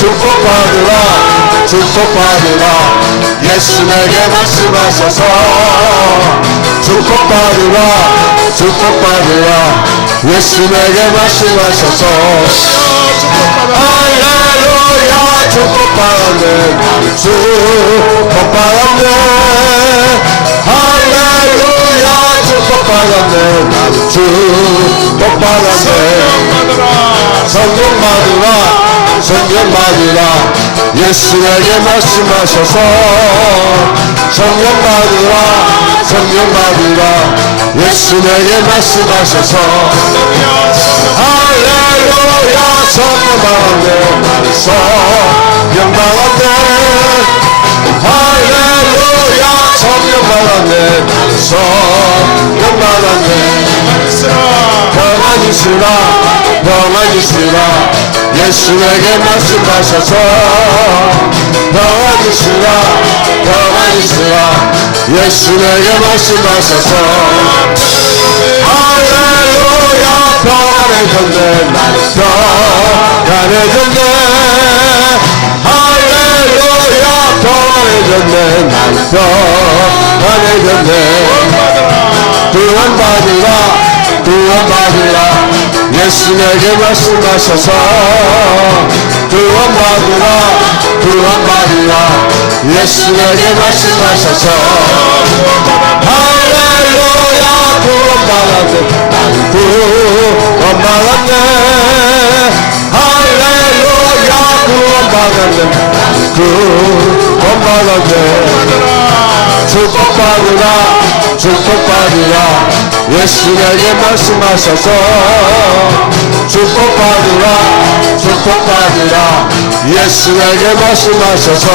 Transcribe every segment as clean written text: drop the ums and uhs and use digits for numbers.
축복받으라 축복받으라 예수에게 말씀하셔서 축복받으라 축복받으라 예수에게 말씀하셔서 할렐루야 축복받았네 축복받았네 할렐루야 축복받았네 축복받았네 성령받으라 성령받으라 예수에게 말씀하셔서 성령받으라 성령받으라 예수에게 말씀하셔서 할렐루야 성령받았네 성령받았네 할렐루야 성령받았네 성령받았네 평안 주시라 평안 주시라 예수에게 말씀하셔서 평안 주시라 평안 주시라 예수에게 말씀하셔서 할렐루야 평안해졌네 평안해졌네 할렐루야 평안해졌네 평안해졌네 구원받으라 구원받으라 예수에게 말씀하셔서 구원받으라 구원받으라 예수에게 말씀하셔서 할렐루야 구원받았네 나는 구원받았네 할렐루야 구원받았네 나는 구원받았네 축복받으라 축복받으라 예수에게 말씀하셔서 축복받으라 축복받으라 예수에게 말씀하셔서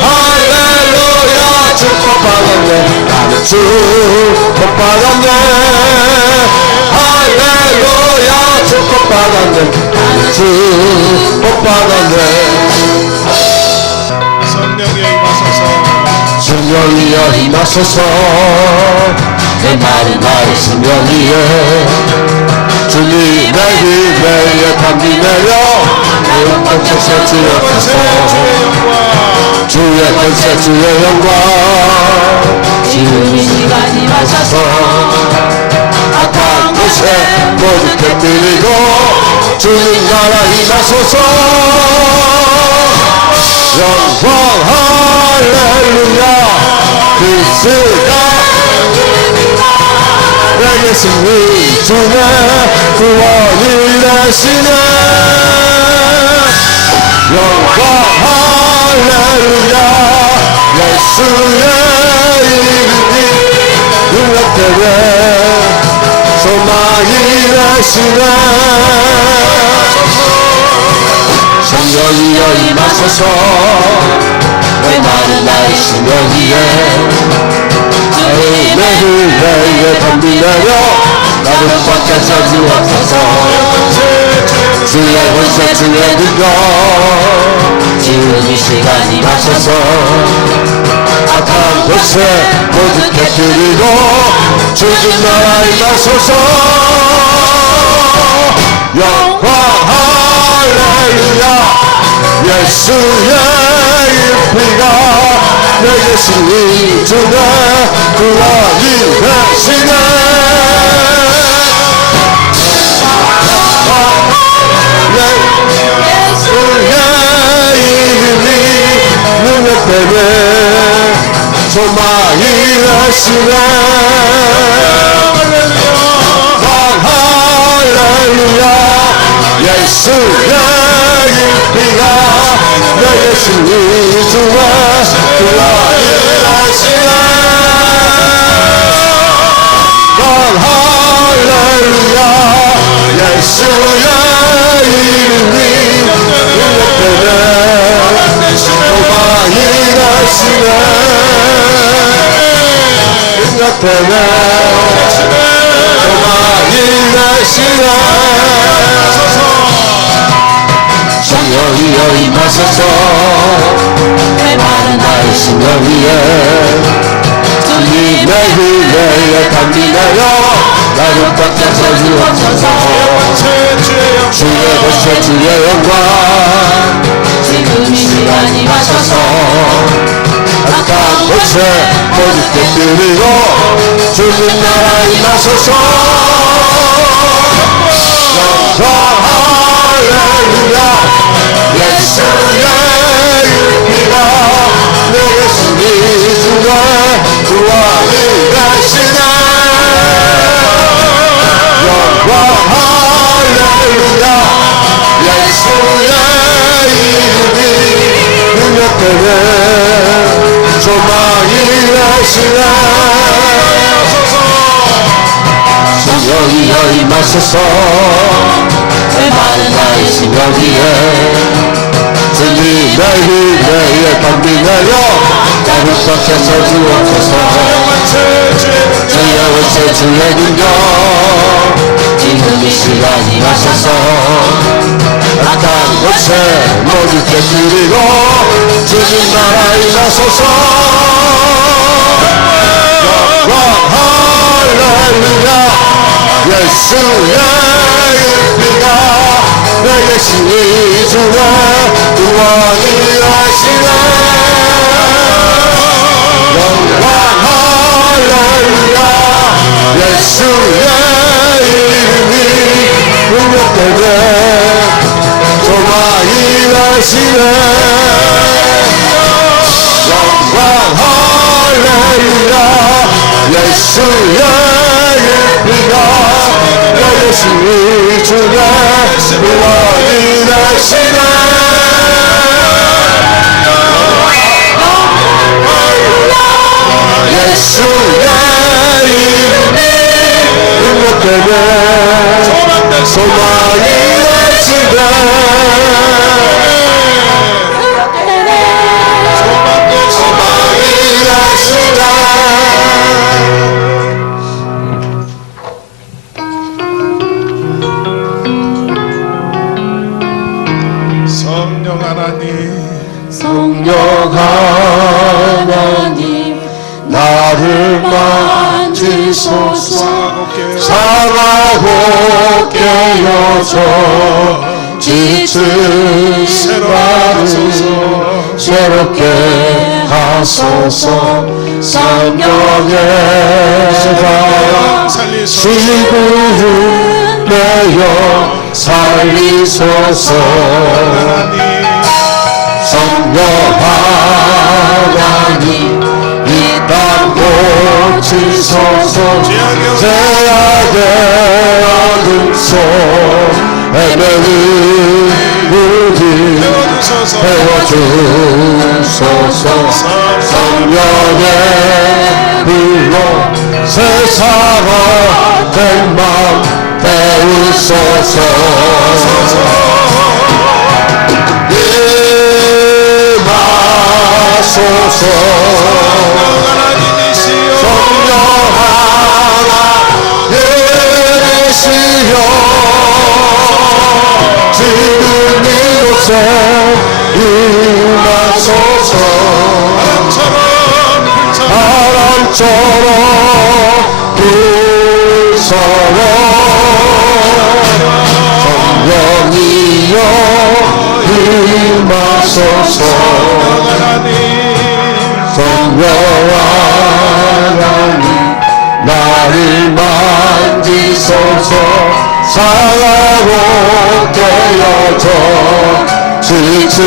할렐루야 축복받았네 나는 축복받았네 할렐루야 축복받았네 나는 축복받았네 성령이여 임하소서 내 마른 나의 심령 위에 주님의 기회에 담비 내려 내온 권세 주옵소서 주의 권세 주의 영광 지금 이 시간 임하셔서 악한 곳에 모두 깨뜨리고 주님 나라 임하소서 영광 할렐루야 그리스가 내게 승리 주네 구원이 되시네 영광 할렐루야 예수의 이름이 능력되네 소망이 되시네 성령이여 임하소서 내 마른 나의 심령 위에 내 흘레에 담비 내려 나를 꽉 잡아 주옵소서 주의 권세 주의 능력 지금 이 시간 임하소서 악한 곳에 모두 깨뜨리고 주님 나라 임하소서 영광 할렐루야 예수의 피가 내게 승리 주네 구원이 되시네 예수의 이름이 능력되네 소망이 되시네 할렐루야 예수의 피가 내게 승리 주네 구원이 되시네 할렐루야 예수의 이름이 능력되네 소망이 되시네 능력되네 소망이 되시네 성령이여 임하소서 내 마른 나의 심령 위에 주님의 은혜에 담비 내려 나를 밖에서 주옵소서 주의 것에 주의 영광 지금 이 시간이 와셔서 악한 곳에 모두 깨뜨리고 주님 나라 임하소서 영광 할렐루야 예수의 이름이라 내게 승리 주의 구원이 되시네 영광 할렐루야 예수의 이름이 능력되네 소망이 되시네 성령이여 임하소서 많은 나의 심령 위에 진리 내의 밤비 내려 나를 밖에서 주옵소서 주의 원세 주의 능력 지금 이 시간이 하셔서 악한 곳에 모두 깨뜨리고 주님 나라 임하소서 영광 할렐루야 예수의 이름이가 내게 신이 주네 구원이 하시네 영광 할렐루야 예수의 이름이 능력되네 소망이 되시네 영광 할렐루야 예수의 이름이가 내게 신이 주네 구원이 되시네 예수의 이름이 능력되네 소망이 되시네 소망이 되시네 성령 하나님 성령 하나님 나를 만지소서 사랑하고 사랑하고 깨어서 지친 나를 새롭게 하소서 성령의 바 지구를 내어 살리소서 성령 하나님 이 땅 고치소서 죄악의 어둠 속 헤매는 우리 태워주소서 성령의 불로 세상을 된 맘 배우소서 임하소서 성령 하나님이시여 지금 이곳에 임하소서 바람처럼 불서워 성령이여 임하소서 성령 하나님 나를 만지소서 사랑하고 깨어져 지친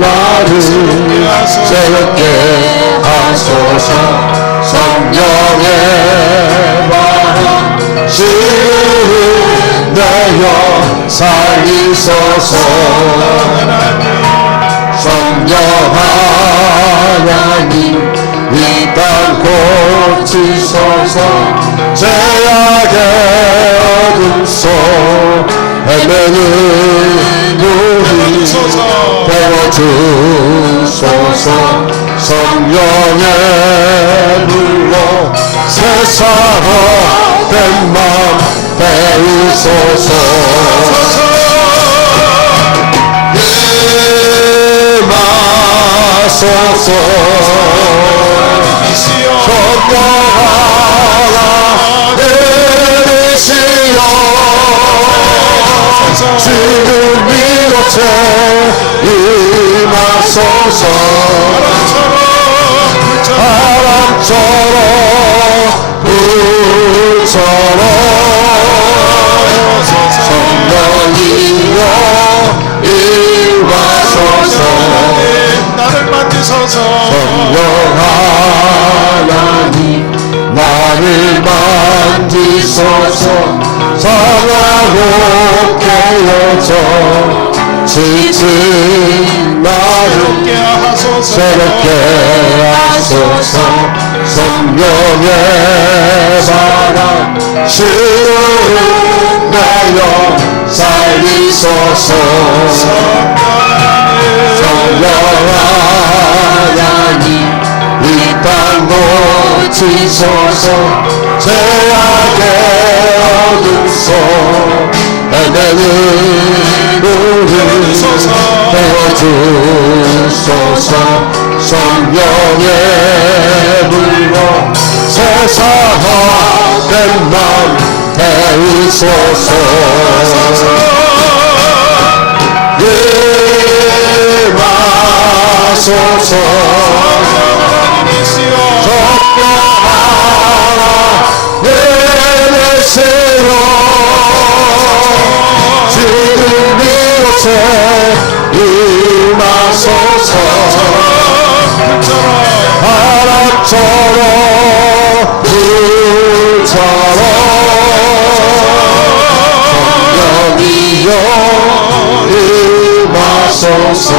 나를 새롭게 하소서 성령의 마음 지금 내어 살리소서 성령 하나님 이 땅 고치소서 죄악의 어둠 속 헤매는 우리 배워주소서 성령의 불로 세상을 된 맘 배우소서 임하소서 성령 하나님이시여 이곳에 임하소서 바람처럼 불처럼 성령이여 임하소서 나를 만지소서 성령 하나님 나를 만지소서 상하고 깨어져 지친 나를 새롭게 하소서 새롭게 하소서 성령의 바람 시르는 내 영 살리소서 성령 하나님 이 땅 고치소서 죄악의 어둠 속 헤매는 우리 태워주소서 성령의 불로 세상화된 맘 태우소서 임하소서 정령하라 내내세요 지금 이곳에 임하소서 바람처럼 불처럼 성령이여 임하소서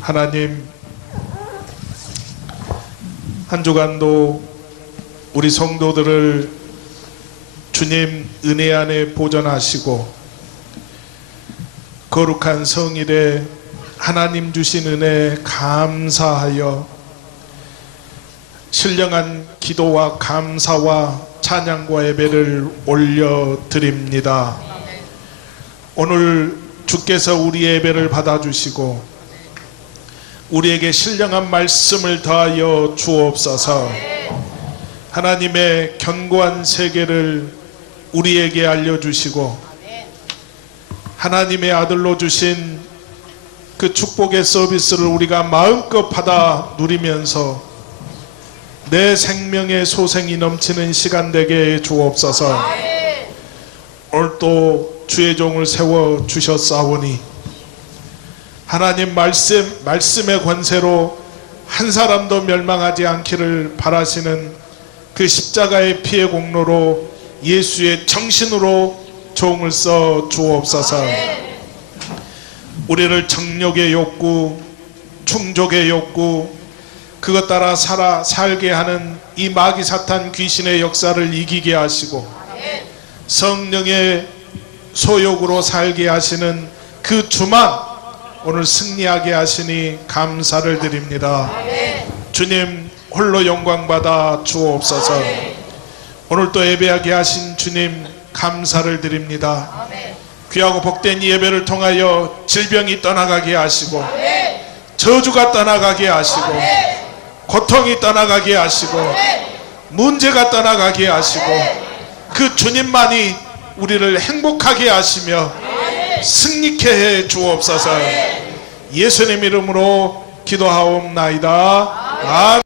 하나님, 한 주간도 우리 성도들을 주님 은혜 안에 보존하시고 거룩한 성일에 하나님 주신 은혜 감사하여 신령한 기도와 감사와 찬양과 예배를 올려드립니다. 오늘 주께서 우리 예배를 받아주시고 우리에게 신령한 말씀을 더하여 주옵소서. 하나님의 견고한 세계를 우리에게 알려주시고 하나님의 아들로 주신 그 축복의 서비스를 우리가 마음껏 받아 누리면서 내 생명의 소생이 넘치는 시간 되게 해 주옵소서. 오늘 또 주의 종을 세워 주셨사오니 하나님 말씀의 권세로 한 사람도 멸망하지 않기를 바라시는 그 십자가의 피의 공로로 예수의 정신으로 종을 써 주옵소서. 우리를 정욕의 욕구, 충족의 욕구, 그것 따라 살게 하는 이 마귀 사탄 귀신의 역사를 이기게 하시고 성령의 소욕으로 살게 하시는 그 주만 오늘 승리하게 하시니 감사를 드립니다. 주님 홀로 영광받아 주옵소서. 오늘 또 예배하게 하신 주님 감사를 드립니다. 귀하고 복된 이 예배를 통하여 질병이 떠나가게 하시고 저주가 떠나가게 하시고 고통이 떠나가게 하시고 문제가 떠나가게 하시고 그 주님만이 우리를 행복하게 하시며 승리케 해 주옵소서. 예수님 이름으로 기도하옵나이다. 아멘.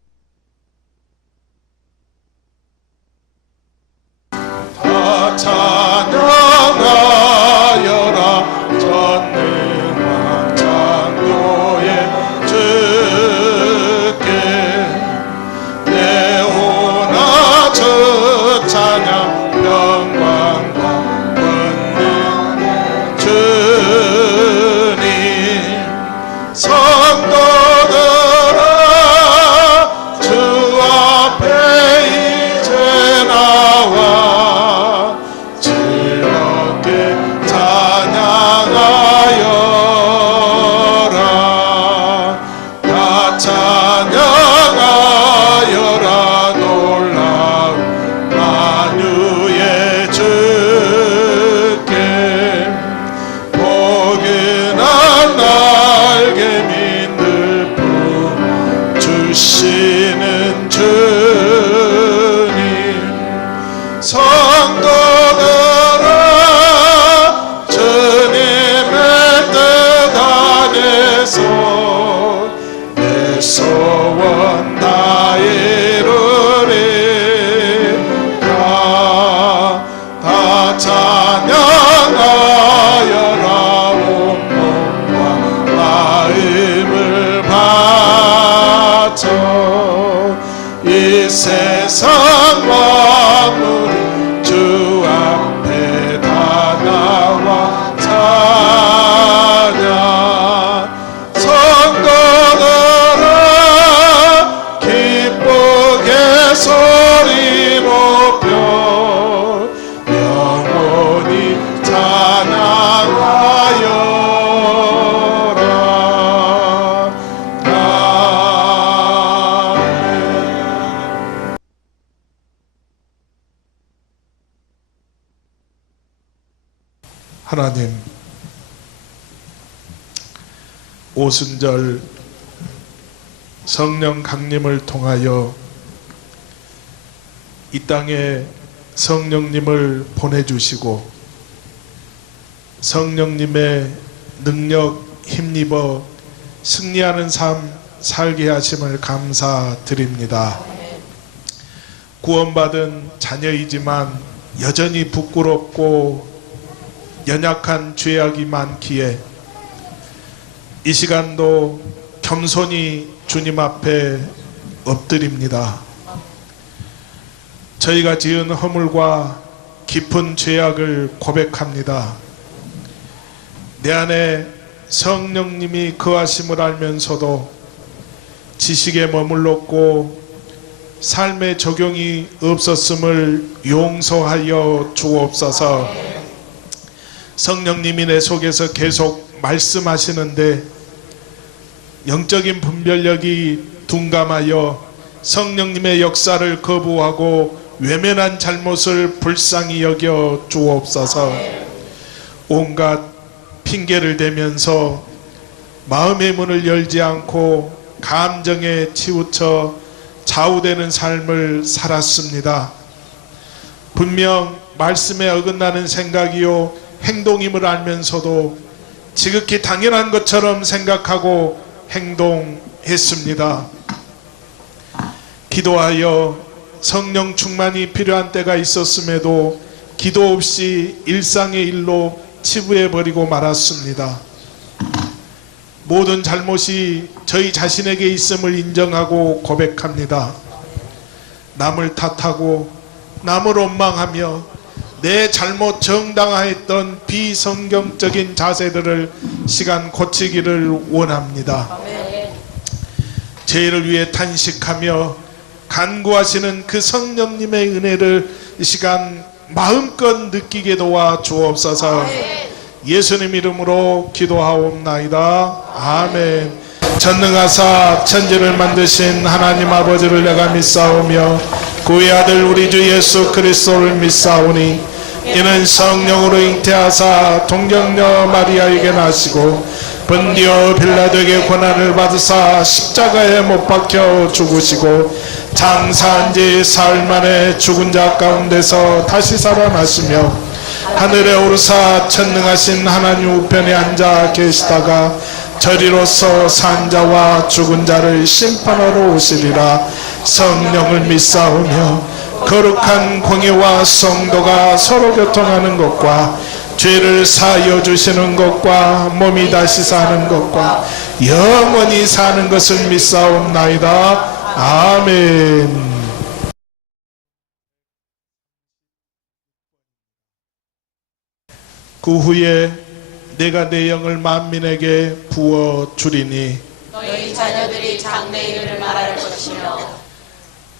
찬양하여라 놀라운 만유의 주께 포근한 날개 민들 품 주시는 주님 성도들아 주님의 뜻 안에서 내 소원 다 이루리 다 찬양하여라 온몸과 마음을 바쳐 이 세상 만물이 주 앞에 다 나와 찬양 성도들아 기쁘게 소리 높여 영원히 찬양하여라 아멘. 하나님, 오순절 성령 강림을 통하여 이 땅에 성령님을 보내주시고 성령님의 능력 힘입어 승리하는 삶 살게 하심을 감사드립니다. 구원받은 자녀이지만 여전히 부끄럽고 연약한 죄악이 많기에 이 시간도 겸손히 주님 앞에 엎드립니다. 저희가 지은 허물과 깊은 죄악을 고백합니다. 내 안에 성령님이 거하심을 알면서도 지식에 머물렀고 삶의 적용이 없었음을 용서하여 주옵소서. 성령님이 내 속에서 계속 말씀하시는데 영적인 분별력이 둔감하여 성령님의 역사를 거부하고 외면한 잘못을 불쌍히 여겨 주옵소서. 온갖 핑계를 대면서 마음의 문을 열지 않고 감정에 치우쳐 좌우되는 삶을 살았습니다. 분명 말씀에 어긋나는 생각이요 행동임을 알면서도 지극히 당연한 것처럼 생각하고 행동했습니다. 기도하여 성령 충만이 필요한 때가 있었음에도 기도 없이 일상의 일로 치부해버리고 말았습니다. 모든 잘못이 저희 자신에게 있음을 인정하고 고백합니다. 남을 탓하고 남을 원망하며 내 잘못 정당화했던 비성경적인 자세들을 시간 고치기를 원합니다. 죄를 위해 탄식하며 간구하시는 그 성령님의 은혜를 이 시간 마음껏 느끼게 도와 주옵소서. 예수님 이름으로 기도하옵나이다. 아멘. 전능하사 천지를 만드신 하나님 아버지를 내가 믿사오며 그의 아들 우리 주 예수 그리스도를 믿사오니 이는 성령으로 잉태하사 동정녀 마리아에게 나시고 본디오 빌라도에게 고난을 받으사 십자가에 못 박혀 죽으시고 장사한 지 사흘 만에 죽은 자 가운데서 다시 살아나시며 하늘에 오르사 천능하신 하나님 우편에 앉아 계시다가 저리로서 산 자와 죽은 자를 심판하러 오시리라. 성령을 믿사오며 거룩한 공예와 성도가 서로 교통하는 것과 죄를 사하여 주시는 것과 몸이 다시 사는 것과 영원히 사는 것을 믿사옵나이다. 아멘. 그 후에 내가 내 영을 만민에게 부어 주리니 너희 자녀들이 장래일을 말할 것이며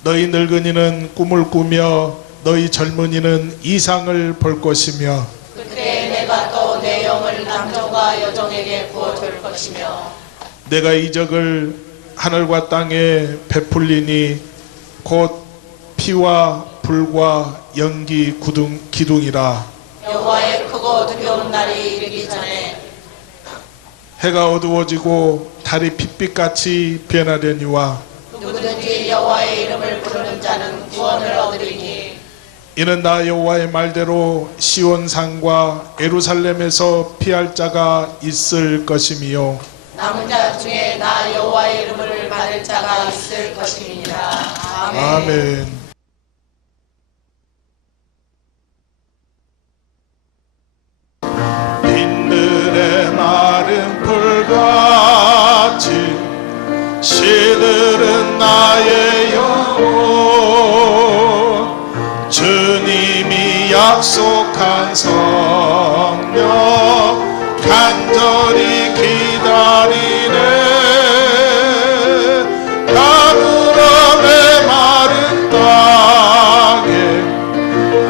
너희 늙은이는 꿈을 꾸며 너희 젊은이는 이상을 볼 것이며 그때 내가 또 내 영을 남종과 여종에게 부어줄 것이며 내가 이적을 하늘과 땅에 베풀리니 곧 피와 불과 연기 기둥이라. 여호와의 크고 두려운 날이 이르기 전에 해가 어두워지고 달이 핏빛같이 변하려니와 누구든지 여호와의 이름을 부르는 자는 구원을 얻으리니 이는 나 여호와의 말대로 시온산과 예루살렘에서 피할 자가 있을 것임이요 남은 자 중에 나 여호와의 이름을 받을 자가 있을 것입니다. 아멘. 아멘. 빈들의 마른 풀같이 시들은 나의 영혼 주님이 약속한 성령 간절히 기다리네 가물함의 마른 땅에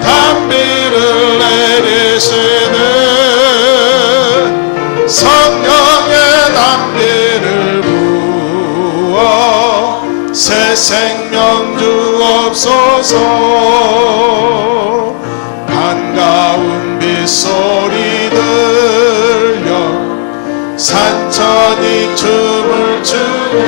단비를 내리시네 성령의 단비를 부어 새 생명 주옵소서 반가운 빗소리 들려 산천이 춤을 추네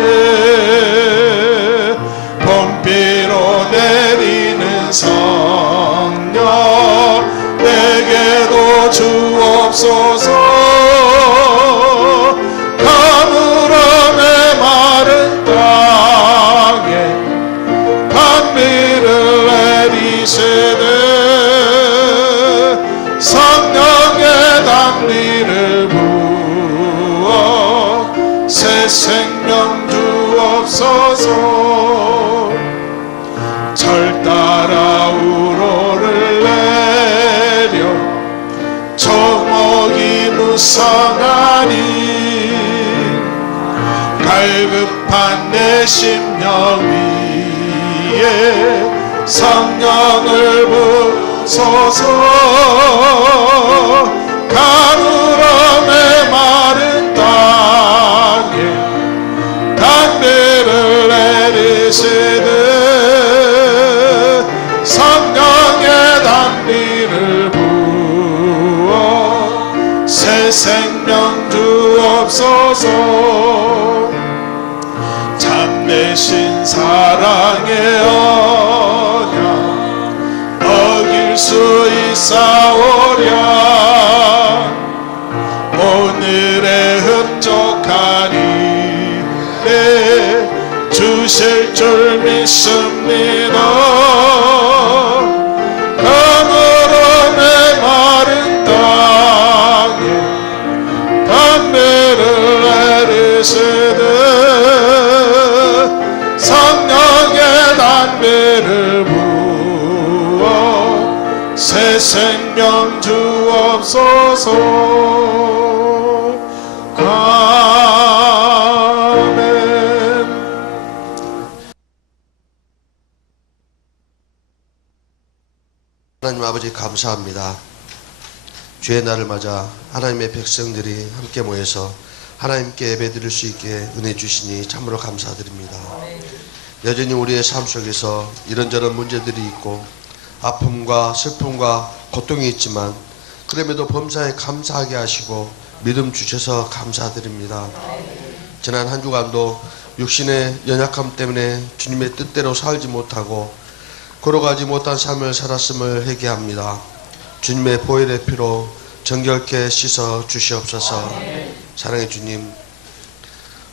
봄비로 내리는 성령 내게도 주옵소서 가물함의 마른 땅에 단비를 내리시네 성령의 단비를 부어 새 생명 주옵소서 절 따라 우로를 내려 조목이 무성하니 갈급한 내 심령 위에 성령을 부소서 가물함의 마른 땅에 단비를 내리시네 성령의 단비를 부어 새 생명 주옵소서 참되신 사랑의 언약 어길 수 있사오랴 오늘의 흡족한 일에 주실 줄 믿습니다 가물함의 마른 땅에 단비를 내리시네 성령의 단비를 부어 새 생명 주옵소서 아멘. 하나님 아버지 감사합니다. 주의 날을 맞아 하나님의 백성들이 함께 모여서 하나님께 예배드릴 수 있게 은혜 주시니 참으로 감사드립니다. 여전히 우리의 삶 속에서 이런저런 문제들이 있고 아픔과 슬픔과 고통이 있지만 그럼에도 범사에 감사하게 하시고 믿음 주셔서 감사드립니다. 지난 한 주간도 육신의 연약함 때문에 주님의 뜻대로 살지 못하고 걸어가지 못한 삶을 살았음을 회개합니다. 주님의 보혈의 피로 정결케 씻어 주시옵소서. 사랑의 주님,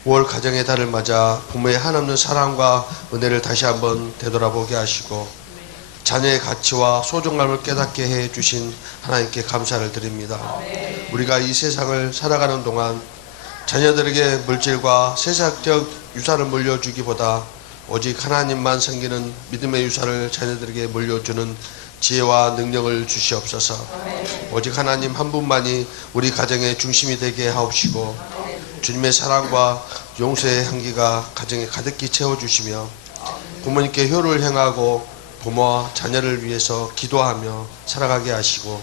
5월 가정의 달을 맞아 부모의 한없는 사랑과 은혜를 다시 한번 되돌아보게 하시고 자녀의 가치와 소중함을 깨닫게 해주신 하나님께 감사를 드립니다. 우리가 이 세상을 살아가는 동안 자녀들에게 물질과 세상적 유산을 물려주기보다 오직 하나님만 섬기는 믿음의 유산을 자녀들에게 물려주는 지혜와 능력을 주시옵소서. 오직 하나님 한 분만이 우리 가정의 중심이 되게 하옵시고 주님의 사랑과 용서의 향기가 가정에 가득히 채워주시며 부모님께 효를 행하고 부모와 자녀를 위해서 기도하며 살아가게 하시고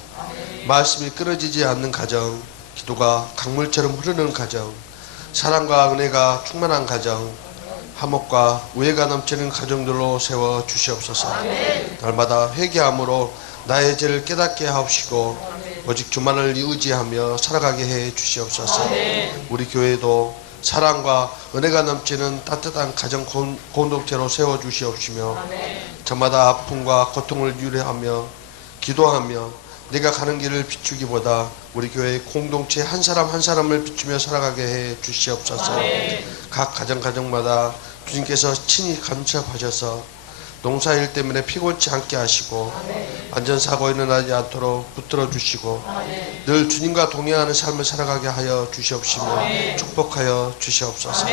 말씀이 끊어지지 않는 가정, 기도가 강물처럼 흐르는 가정, 사랑과 은혜가 충만한 가정, 화목과 우애가 넘치는 가정들로 세워 주시옵소서. 날마다 회개함으로 나의 죄를 깨닫게 하옵시고 오직 주만을 의지하며 살아가게 해 주시옵소서. 우리 교회도 사랑과 은혜가 넘치는 따뜻한 가정 공동체로 세워 주시옵시며 저마다 아픔과 고통을 유래하며 기도하며 내가 가는 길을 비추기보다 우리 교회 공동체 한 사람 한 사람을 비추며 살아가게 해 주시옵소서. 각 가정마다 주님께서 친히 간섭하셔서 농사일 때문에 피곤치 않게 하시고 안전사고 일어나지 않도록 붙들어 주시고 늘 주님과 동행하는 삶을 살아가게 하여 주시옵시며 축복하여 주시옵소서.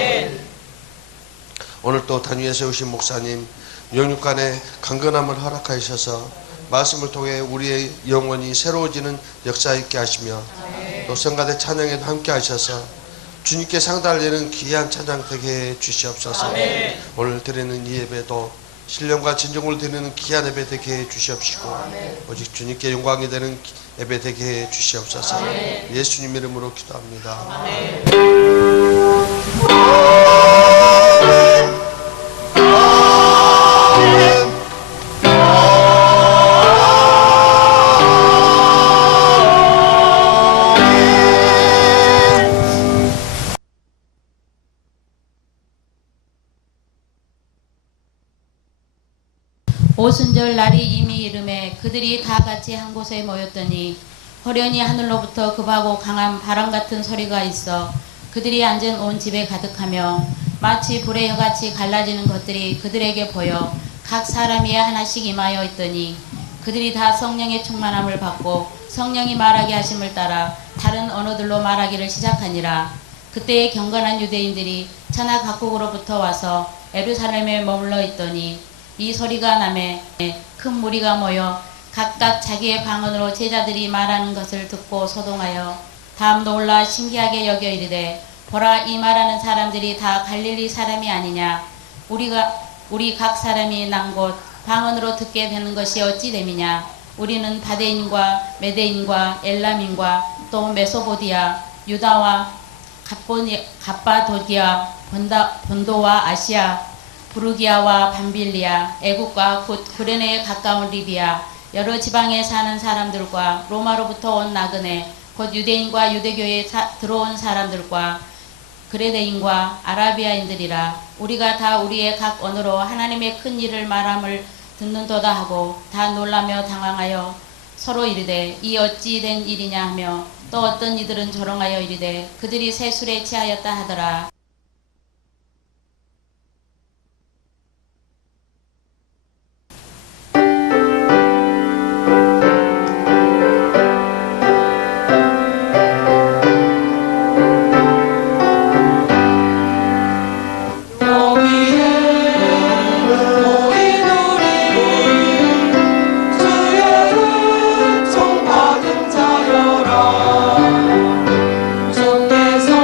오늘 또 단위에 세우신 목사님 영육간의 강건함을 허락하셔서 말씀을 통해 우리의 영혼이 새로워지는 역사 있게 하시며 또 성가대 찬양에도 함께 하셔서 주님께 상달되는 귀한 찬양 되게 해 주시옵소서. 오늘 드리는 이 예배도 신령과 진정을 드리는 귀한 예배 되게 해 주시옵시고 오직 주님께 영광이 되는 예배 되게 해 주시옵소서. 예수님 이름으로 기도합니다. 오순절 날이 이미 이름에 그들이 다 같이 한 곳에 모였더니 호련히 하늘로부터 급하고 강한 바람 같은 소리가 있어 그들이 앉은 온 집에 가득하며 마치 불의 혀같이 갈라지는 것들이 그들에게 보여 각 사람이 하나씩 임하여 있더니 그들이 다 성령의 충만함을 받고 성령이 말하게 하심을 따라 다른 언어들로 말하기를 시작하니라. 그때의 경건한 유대인들이 천하 각국으로부터 와서 예루살렘에 머물러 있더니 이 소리가 나매 큰 무리가 모여 각각 자기의 방언으로 제자들이 말하는 것을 듣고 소동하여 다음 놀라 신기하게 여겨 이르되 보라 이 말하는 사람들이 다 갈릴리 사람이 아니냐. 우리 각 사람이 난 곳 방언으로 듣게 되는 것이 어찌 됨이냐. 우리는 바데인과 메데인과 엘람인과 또 메소보디아 유다와 갑바도기아 본도와 아시아 부르기아와 밤빌리아 애국과 곧 구레네에 가까운 리비아 여러 지방에 사는 사람들과 로마로부터 온 나그네 곧 유대인과 유대교에 들어온 사람들과 그레데인과 아라비아인들이라. 우리가 다 우리의 각 언어로 하나님의 큰 일을 말함을 듣는도다 하고 다 놀라며 당황하여 서로 이르되 이 어찌 된 일이냐 하며 또 어떤 이들은 조롱하여 이르되 그들이 새 술에 취하였다 하더라. 주께서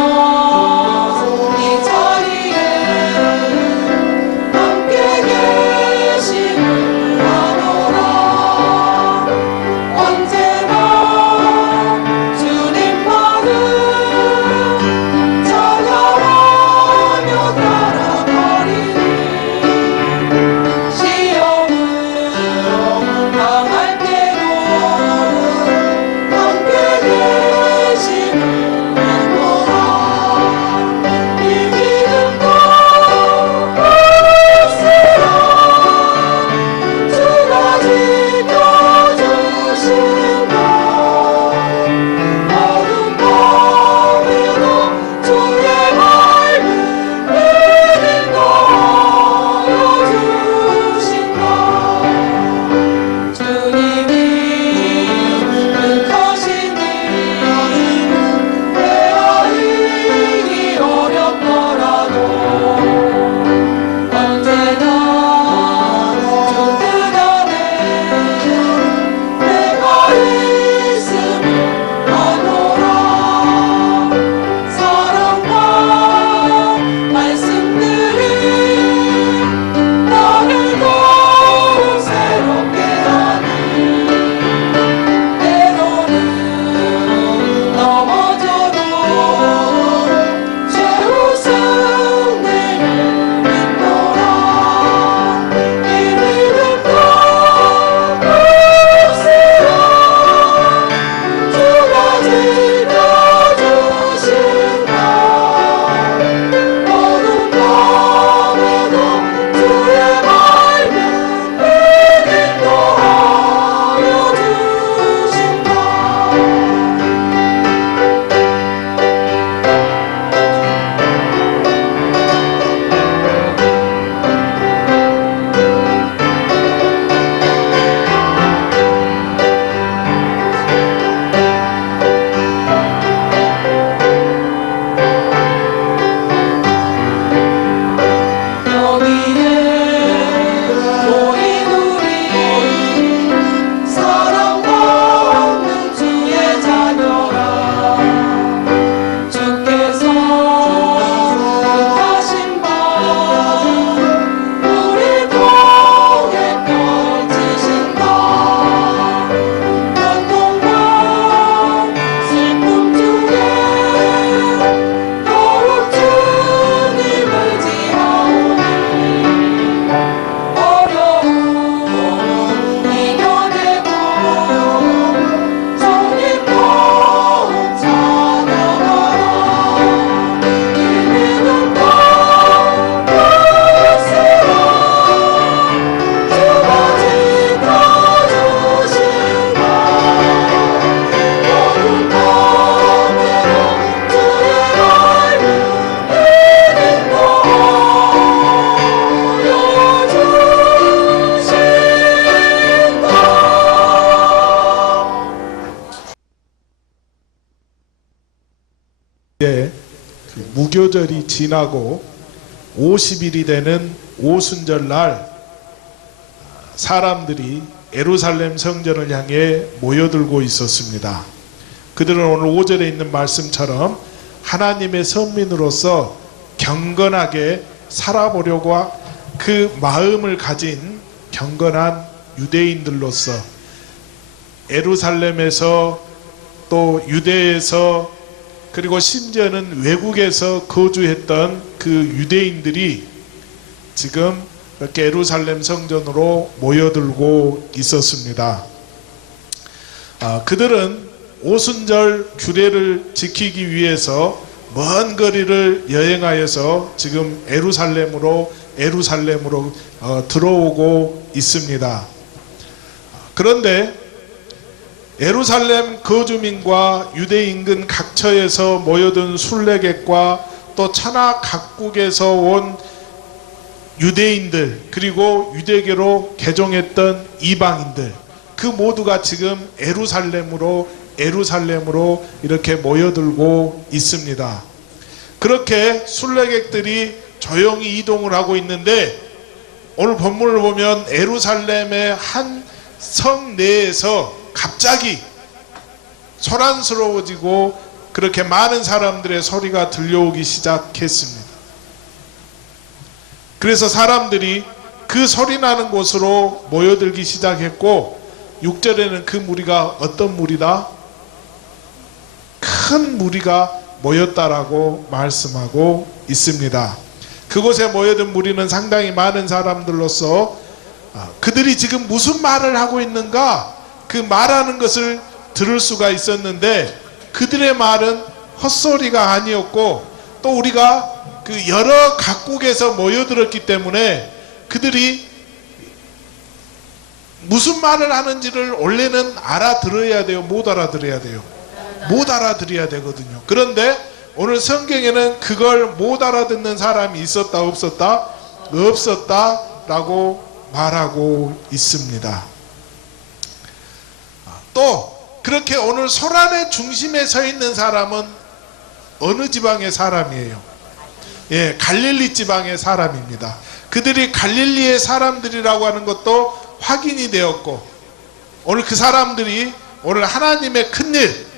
무교절이 지나고 50일이 되는 오순절날 사람들이 예루살렘 성전을 향해 모여들고 있었습니다. 그들은 오늘 5절에 있는 말씀처럼 하나님의 선민으로서 경건하게 살아보려고 그 마음을 가진 경건한 유대인들로서 예루살렘에서 또 유대에서 그리고 심지어는 외국에서 거주했던 그 유대인들이 지금 이렇게 예루살렘 성전으로 모여들고 있었습니다. 그들은 오순절 규례를 지키기 위해서 먼 거리를 여행하여서 지금 예루살렘으로 들어오고 있습니다. 그런데 예루살렘 거주민과 유대 인근 각처에서 모여든 순례객과 또 천하 각국에서 온 유대인들 그리고 유대교로 개종했던 이방인들 그 모두가 지금 예루살렘으로 이렇게 모여들고 있습니다. 그렇게 순례객들이 조용히 이동을 하고 있는데 오늘 본문을 보면 예루살렘의 한 성 내에서 갑자기 소란스러워지고 그렇게 많은 사람들의 소리가 들려오기 시작했습니다. 그래서 사람들이 그 소리 나는 곳으로 모여들기 시작했고 6절에는 그 무리가 어떤 무리다? 큰 무리가 모였다라고 말씀하고 있습니다. 그곳에 모여든 무리는 상당히 많은 사람들로서 그들이 지금 무슨 말을 하고 있는가 그 말하는 것을 들을 수가 있었는데 그들의 말은 헛소리가 아니었고 또 우리가 그 여러 각국에서 모여들었기 때문에 그들이 무슨 말을 하는지를 원래는 알아들어야 돼요? 못 알아들어야 돼요? 못 알아들어야 되거든요. 그런데 오늘 성경에는 그걸 못 알아듣는 사람이 있었다 없었다? 없었다라고 말하고 있습니다. 또 그렇게 오늘 소란의 중심에 서 있는 사람은 어느 지방의 사람이에요? 예, 갈릴리 지방의 사람입니다. 그들이 갈릴리의 사람들이라고 하는 것도 확인이 되었고 오늘 그 사람들이 오늘 하나님의 큰일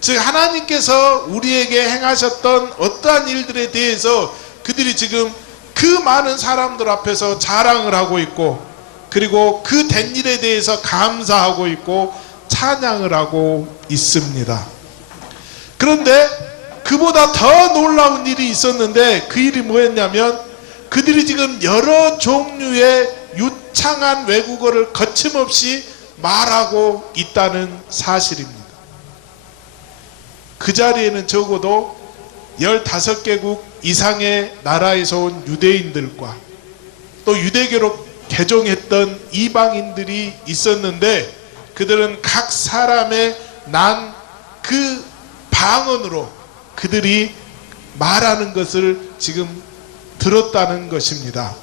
즉 하나님께서 우리에게 행하셨던 어떠한 일들에 대해서 그들이 지금 그 많은 사람들 앞에서 자랑을 하고 있고 그리고 그 된 일에 대해서 감사하고 있고 찬양을 하고 있습니다. 그런데 그보다 더 놀라운 일이 있었는데 그 일이 뭐였냐면 그들이 지금 여러 종류의 유창한 외국어를 거침없이 말하고 있다는 사실입니다. 그 자리에는 적어도 15개국 이상의 나라에서 온 유대인들과 또 유대교로 개종했던 이방인들이 있었는데 그들은 각 사람의 난 그 방언으로 그들이 말하는 것을 지금 들었다는 것입니다.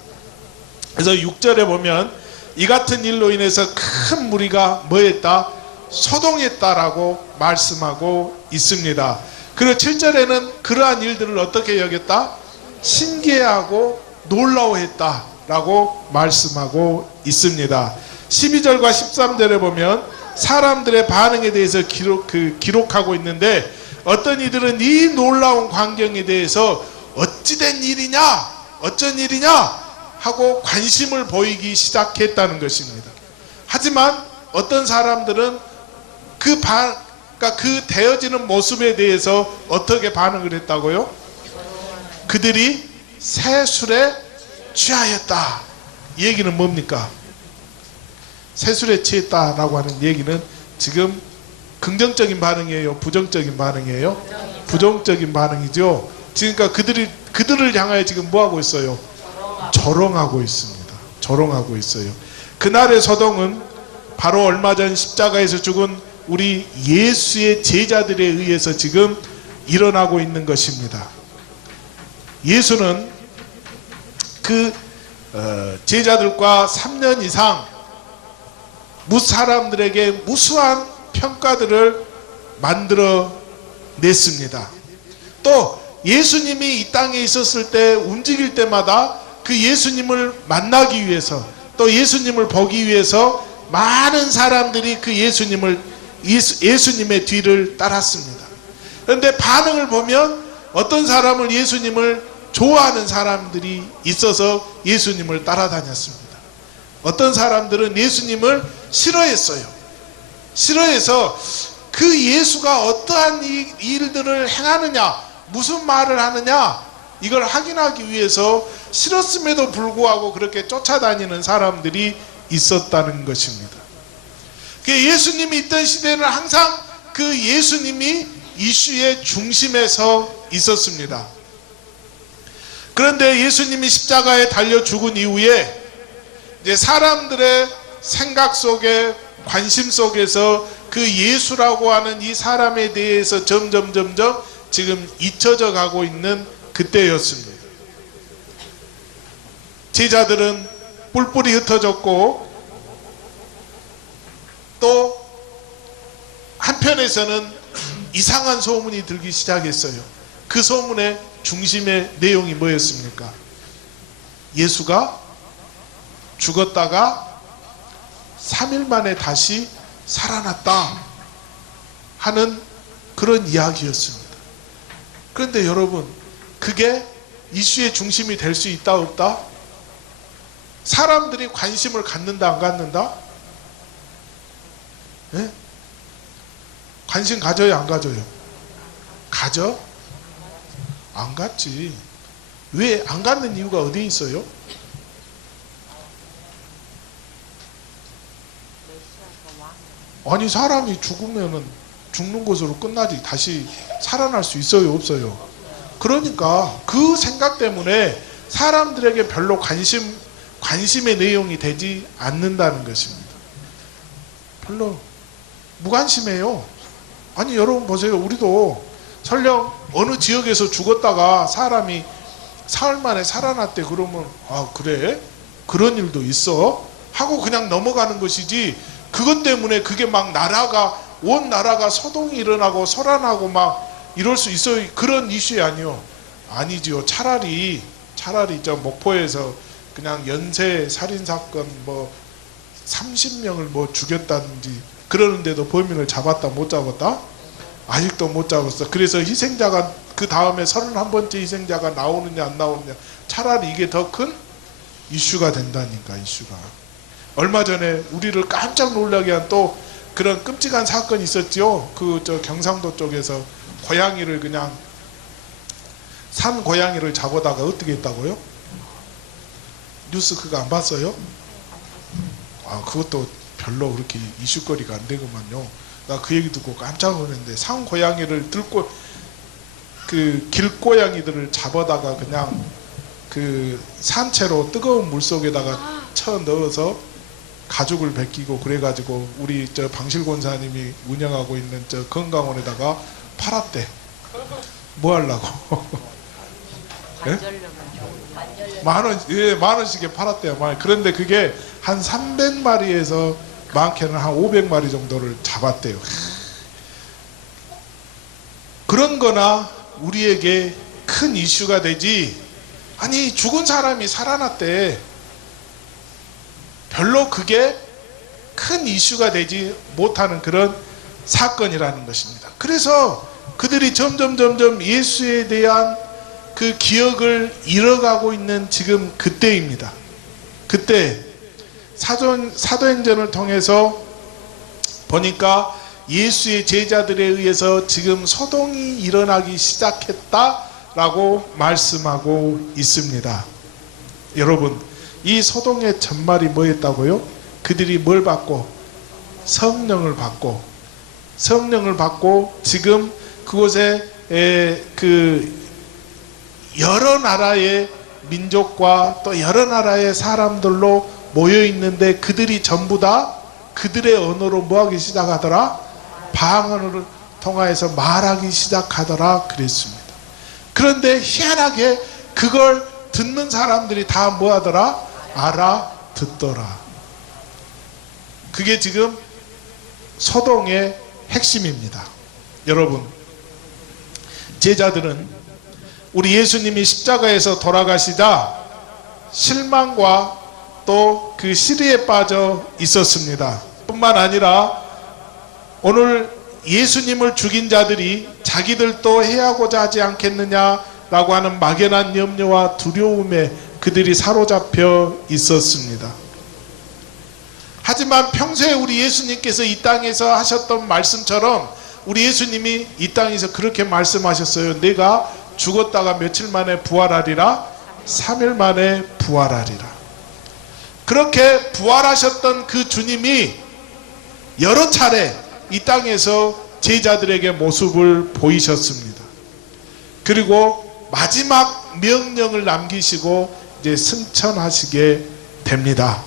그래서 6절에 보면 이 같은 일로 인해서 큰 무리가 뭐했다? 소동했다라고 말씀하고 있습니다. 그리고 7절에는 그러한 일들을 어떻게 여겼다? 신기해하고 놀라워했다라고 말씀하고 있습니다. 12절과 13절에 보면 사람들의 반응에 대해서 기록하고 있는데 어떤 이들은 이 놀라운 광경에 대해서 어찌된 일이냐 어쩐 일이냐 하고 관심을 보이기 시작했다는 것입니다. 하지만 어떤 사람들은 그 되어지는 모습에 대해서 어떻게 반응을 했다고요? 그들이 새 술에 취하였다. 이 얘기는 뭡니까? 새 술에 취했다라고 하는 얘기는 지금 긍정적인 반응이에요? 부정적인 반응이에요? 부정적인 반응이죠. 그러니까 그들을 향하여 지금 뭐하고 있어요? 조롱하고 있습니다. 조롱하고 있어요. 그날의 소동은 바로 얼마 전 십자가에서 죽은 우리 예수의 제자들에 의해서 지금 일어나고 있는 것입니다. 예수는 그 제자들과 3년 이상 사람들에게 무수한 평가들을 만들어 냈습니다. 또 예수님이 이 땅에 있었을 때 움직일 때마다 그 예수님을 만나기 위해서 또 예수님을 보기 위해서 많은 사람들이 그 예수님의 뒤를 따랐습니다. 그런데 반응을 보면 어떤 사람은 예수님을 좋아하는 사람들이 있어서 예수님을 따라다녔습니다. 어떤 사람들은 예수님을 싫어했어요. 싫어해서 그 예수가 어떠한 일들을 행하느냐, 무슨 말을 하느냐, 이걸 확인하기 위해서 싫었음에도 불구하고 그렇게 쫓아다니는 사람들이 있었다는 것입니다. 예수님이 있던 시대는 항상 그 예수님이 이슈의 중심에 서 있었습니다. 그런데 예수님이 십자가에 달려 죽은 이후에 이제 사람들의 생각 속에, 관심 속에서 그 예수라고 하는 이 사람에 대해서 점점 지금 잊혀져 가고 있는 그때였습니다. 제자들은 뿔뿔이 흩어졌고 또 한편에서는 이상한 소문이 들기 시작했어요. 그 소문의 중심의 내용이 뭐였습니까? 예수가 죽었다가 3일 만에 다시 살아났다 하는 그런 이야기였습니다. 그런데 여러분, 그게 이슈의 중심이 될 수 있다 없다? 사람들이 관심을 갖는다 안 갖는다? 네? 관심 가져요 안 가져요? 가져? 안 갖지. 왜 안 갖는 이유가 어디에 있어요? 아니, 사람이 죽으면은 죽는 것으로 끝나지 다시 살아날 수 있어요 없어요? 그러니까 그 생각 때문에 사람들에게 별로 관심의 내용이 되지 않는다는 것입니다. 별로 무관심해요. 아니, 여러분 보세요. 우리도 설령 어느 지역에서 죽었다가 사람이 사흘 만에 살아났대 그러면 아, 그래? 그런 일도 있어? 하고 그냥 넘어가는 것이지, 그것 때문에 그게 막 온 나라가 소동이 일어나고 소란하고 막 이럴 수 있어요. 그런 이슈 아니지요. 차라리 저 목포에서 그냥 연쇄 살인사건 뭐 30명을 뭐 죽였다든지 그러는데도 범인을 잡았다 못 잡았다? 아직도 못 잡았어. 그래서 희생자가 그 다음에 31번째 희생자가 나오느냐 안 나오느냐, 차라리 이게 더 큰 이슈가 된다니까. 이슈가 얼마 전에 우리를 깜짝 놀라게 한 또 그런 끔찍한 사건이 있었죠. 저 경상도 쪽에서 고양이를 그냥 산 고양이를 잡아다가 어떻게 했다고요? 뉴스 그거 안 봤어요? 아, 그것도 별로 그렇게 이슈거리가 안 되구만요. 나 그 얘기 듣고 깜짝 놀랐는데, 산 고양이를 들고 그 길고양이들을 잡아다가 그냥 그 산채로 뜨거운 물 속에다가 쳐 넣어서 가죽을 벗기고 그래가지고 우리 저 방실권사님이 운영하고 있는 저 건강원에다가 팔았대. 뭐 하려고? 예? 만 원씩에 팔았대요. 그런데 그게 한 300마리에서 많게는 한 500마리 정도를 잡았대요. 그런 거나 우리에게 큰 이슈가 되지, 아니 죽은 사람이 살아났대, 별로 그게 큰 이슈가 되지 못하는 그런 사건이라는 것입니다. 그래서 그들이 점점 예수에 대한 그 기억을 잃어가고 있는 지금 그때입니다. 그때 사도행전을 통해서 보니까 예수의 제자들에 의해서 지금 소동이 일어나기 시작했다라고 말씀하고 있습니다. 여러분, 이 소동의 전말이 뭐였다고요? 그들이 뭘 받고? 성령을 받고 지금 그곳에 그 여러 나라의 민족과 또 여러 나라의 사람들로 모여 있는데, 그들이 전부 다 그들의 언어로 뭐하기 시작하더라? 방언을 통하여서 말하기 시작하더라 그랬습니다. 그런데 희한하게 그걸 듣는 사람들이 다 뭐하더라? 알아듣더라. 그게 지금 소동의 핵심입니다. 여러분, 제자들은 우리 예수님이 십자가에서 돌아가시자 실망과 또 그 시리에 빠져 있었습니다. 뿐만 아니라 오늘 예수님을 죽인 자들이 자기들도 해하고자 하지 않겠느냐라고 하는 막연한 염려와 두려움에 그들이 사로잡혀 있었습니다. 하지만 평소에 우리 예수님께서 이 땅에서 하셨던 말씀처럼 우리 예수님이 이 땅에서 그렇게 말씀하셨어요. 내가 죽었다가 며칠 만에 부활하리라, 3일 만에 부활하리라. 그렇게 부활하셨던 그 주님이 여러 차례 이 땅에서 제자들에게 모습을 보이셨습니다. 그리고 마지막 명령을 남기시고 이제 승천하시게 됩니다.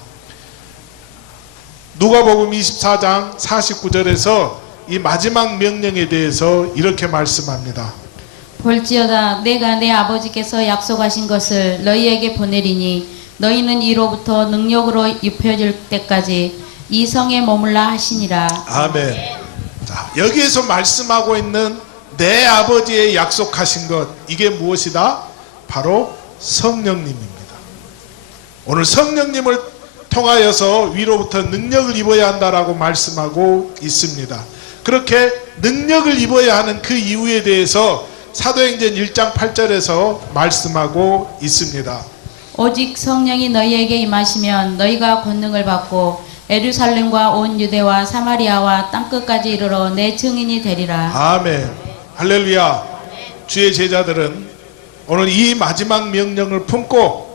누가복음 24장 49절에서 이 마지막 명령에 대해서 이렇게 말씀합니다. 볼지어다 내가 내 아버지께서 약속하신 것을 너희에게 보내리니 너희는 이로부터 능력으로 입혀질 때까지 이 성에 머물라 하시니라. 아멘. 자, 여기에서 말씀하고 있는 내 아버지의 약속하신 것, 이게 무엇이다? 바로 성령님입니다. 오늘 성령님을 통하여서 위로부터 능력을 입어야 한다라고 말씀하고 있습니다. 그렇게 능력을 입어야 하는 그 이유에 대해서 사도행전 1장 8절에서 말씀하고 있습니다. 오직 성령이 너희에게 임하시면 너희가 권능을 받고 예루살렘과 온 유대와 사마리아와 땅끝까지 이르러 내 증인이 되리라. 아멘. 할렐루야. 주의 제자들은 오늘 이 마지막 명령을 품고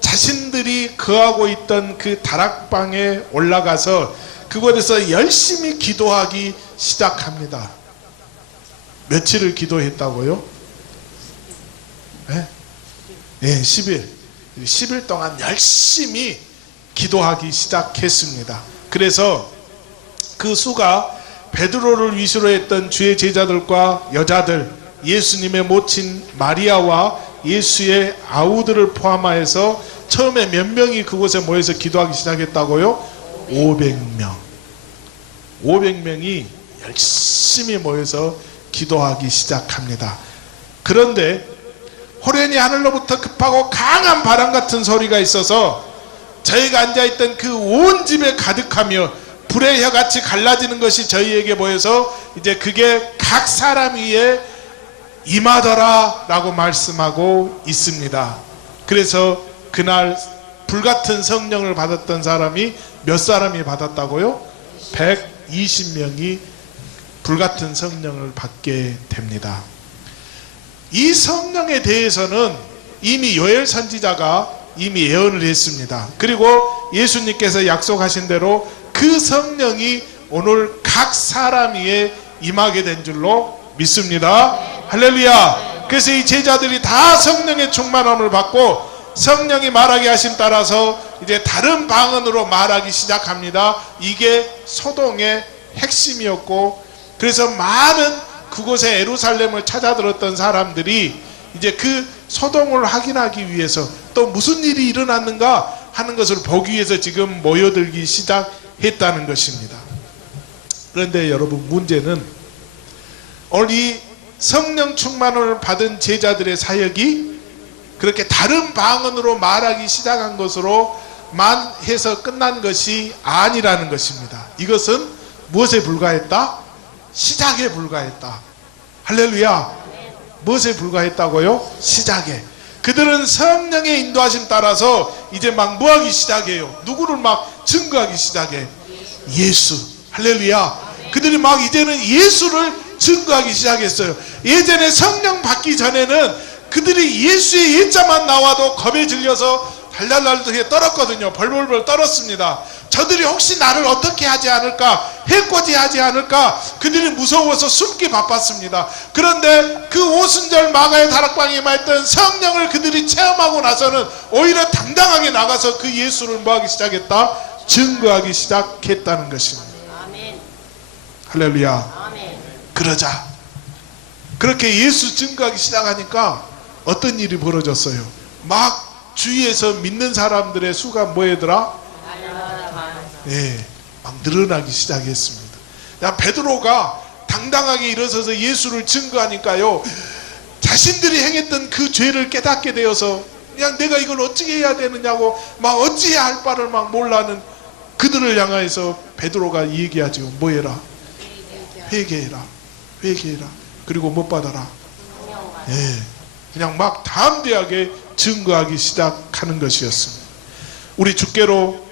자신들이 거하고 있던 그 다락방에 올라가서 그곳에서 열심히 기도하기 시작합니다. 며칠을 기도했다고요? 네? 네, 10일. 10일 동안 열심히 기도하기 시작했습니다. 그래서 그 수가 베드로를 위시로 했던 주의 제자들과 여자들, 예수님의 모친 마리아와 예수의 아우들을 포함하여서 처음에 몇 명이 그곳에 모여서 기도하기 시작했다고요? 500명. 500명이 열심히 모여서 기도하기 시작합니다. 그런데 호련히 하늘로부터 급하고 강한 바람 같은 소리가 있어서 저희가 앉아있던 그 온 집에 가득하며 불의 혀같이 갈라지는 것이 저희에게 보여서 이제 그게 각 사람 위에 임하더라 라고 말씀하고 있습니다. 그래서 그날 불같은 성령을 받았던 사람이 몇 사람이 받았다고요? 120명이 불같은 성령을 받게 됩니다. 이 성령에 대해서는 이미 요엘 선지자가 이미 예언을 했습니다. 그리고 예수님께서 약속하신 대로 그 성령이 오늘 각 사람 위에 임하게 된 줄로 믿습니다. 할렐루야. 그래서 이 제자들이 다 성령의 충만함을 받고 성령이 말하게 하심 따라서 이제 다른 방언으로 말하기 시작합니다. 이게 소동의 핵심이었고, 그래서 많은 그곳에 예루살렘을 찾아들었던 사람들이 이제 그 소동을 확인하기 위해서 또 무슨 일이 일어났는가 하는 것을 보기 위해서 지금 모여들기 시작했다는 것입니다. 그런데 여러분, 문제는 오늘 이 성령 충만을 받은 제자들의 사역이 그렇게 다른 방언으로 말하기 시작한 것으로만 해서 끝난 것이 아니라는 것입니다. 이것은 무엇에 불과했다? 시작에 불과했다. 할렐루야. 무엇에 불과했다고요? 시작에. 그들은 성령의 인도하심 따라서 이제 막 뭐하기 시작해요? 누구를 막 증거하기 시작해? 예수. 할렐루야. 그들이 막 이제는 예수를 증거하기 시작했어요. 예전에 성령 받기 전에는 그들이 예수의 예자만 나와도 겁에 질려서 달달달 떨었거든요. 벌벌벌 떨었습니다. 저들이 혹시 나를 어떻게 하지 않을까, 해코지하지 않을까, 그들이 무서워서 숨기 바빴습니다. 그런데 그 오순절 마가의 다락방에 임했던 성령을 그들이 체험하고 나서는 오히려 당당하게 나가서 그 예수를 뭐하기 시작했다? 증거하기 시작했다는 것입니다. 아멘. 할렐루야. 아멘. 그러자 그렇게 예수 증거하기 시작하니까 어떤 일이 벌어졌어요? 막 주위에서 믿는 사람들의 수가 뭐더라? 예, 막 늘어나기 시작했습니다. 야, 베드로가 당당하게 일어서서 예수를 증거하니까요, 자신들이 행했던 그 죄를 깨닫게 되어서 그냥 내가 이걸 어떻게 해야 되느냐고 막 어찌해야 할 바를 막 몰라는 그들을 향하여서 베드로가 얘기하죠. 뭐 해라? 회개해라. 회개해라. 그리고 못 받아라. 예, 그냥 막 담대하게 증거하기 시작하는 것이었습니다. 우리 주께로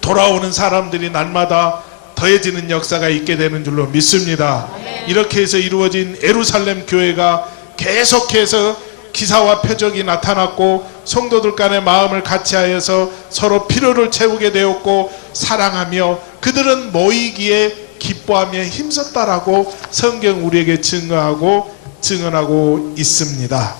돌아오는 사람들이 날마다 더해지는 역사가 있게 되는 줄로 믿습니다. 이렇게 해서 이루어진 예루살렘 교회가 계속해서 기사와 표적이 나타났고 성도들 간의 마음을 같이하여서 서로 필요를 채우게 되었고 사랑하며 그들은 모이기에 기뻐하며 힘썼다라고 성경 우리에게 증언하고 있습니다.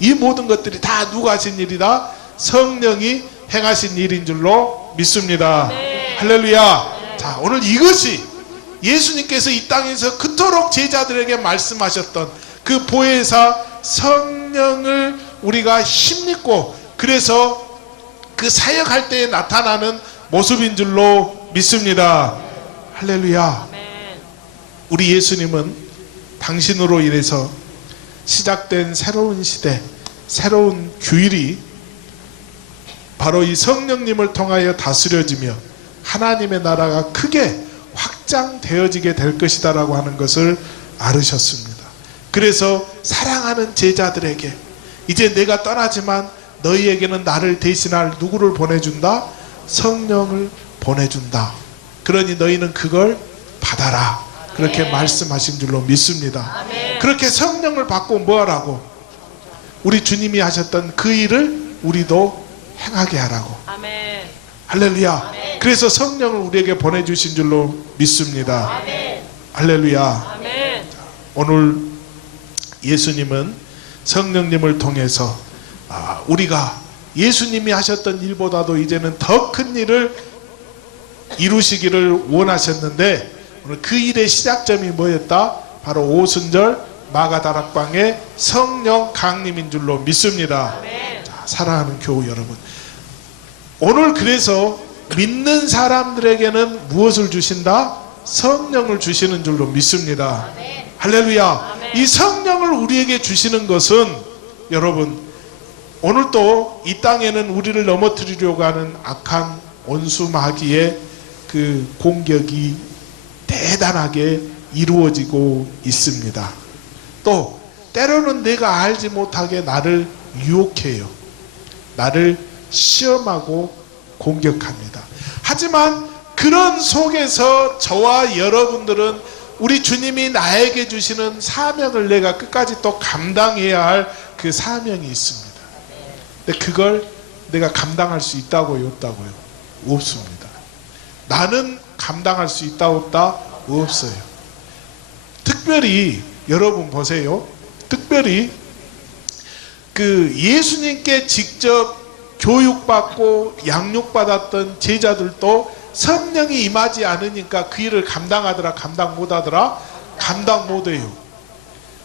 이 모든 것들이 다 누가 하신 일이다? 성령이 행하신 일인 줄로 믿습니다. 할렐루야. 자, 오늘 이것이 예수님께서 이 땅에서 그토록 제자들에게 말씀하셨던 그 보혜사 성령을 우리가 힘입고 그래서 그 사역할 때에 나타나는 모습인 줄로 믿습니다. 할렐루야. 우리 예수님은 당신으로 인해서 시작된 새로운 시대, 새로운 규율이 바로 이 성령님을 통하여 다스려지며 하나님의 나라가 크게 확장되어지게 될 것이다 라고 하는 것을 알으셨습니다. 그래서 사랑하는 제자들에게 이제 내가 떠나지만 너희에게는 나를 대신할 누구를 보내준다? 성령을 보내준다. 그러니 너희는 그걸 받아라. 그렇게 말씀하신 줄로 믿습니다. 그렇게 성령을 받고 뭐 하라고? 우리 주님이 하셨던 그 일을 우리도 행하게 하라고. 할렐루야. 그래서 성령을 우리에게 보내주신 줄로 믿습니다. 할렐루야. 오늘 예수님은 성령님을 통해서 우리가 예수님이 하셨던 일보다도 이제는 더 큰 일을 이루시기를 원하셨는데 오늘 그 일의 시작점이 뭐였다? 바로 오순절 마가다락방의 성령 강림인 줄로 믿습니다. 자, 사랑하는 교우 여러분, 오늘 그래서 믿는 사람들에게는 무엇을 주신다? 성령을 주시는 줄로 믿습니다. 할렐루야. 이 성령을 우리에게 주시는 것은 여러분 오늘도 이 땅에는 우리를 넘어뜨리려고 하는 악한 원수 마귀의 그 공격이 대단하게 이루어지고 있습니다. 또 때로는 내가 알지 못하게 나를 유혹해요. 나를 시험하고 공격합니다. 하지만 그런 속에서 저와 여러분들은 우리 주님이 나에게 주시는 사명을 내가 끝까지 또 감당해야 할 그 사명이 있습니다. 근데 그걸 내가 감당할 수 있다고요? 없다고요? 없습니다. 나는 감당할 수 있다 없다? 없어요. 특별히 여러분 보세요. 특별히 그 예수님께 직접 교육받고 양육받았던 제자들도 성령이 임하지 않으니까 그 일을 감당하더라? 감당 못하더라? 감당 못해요.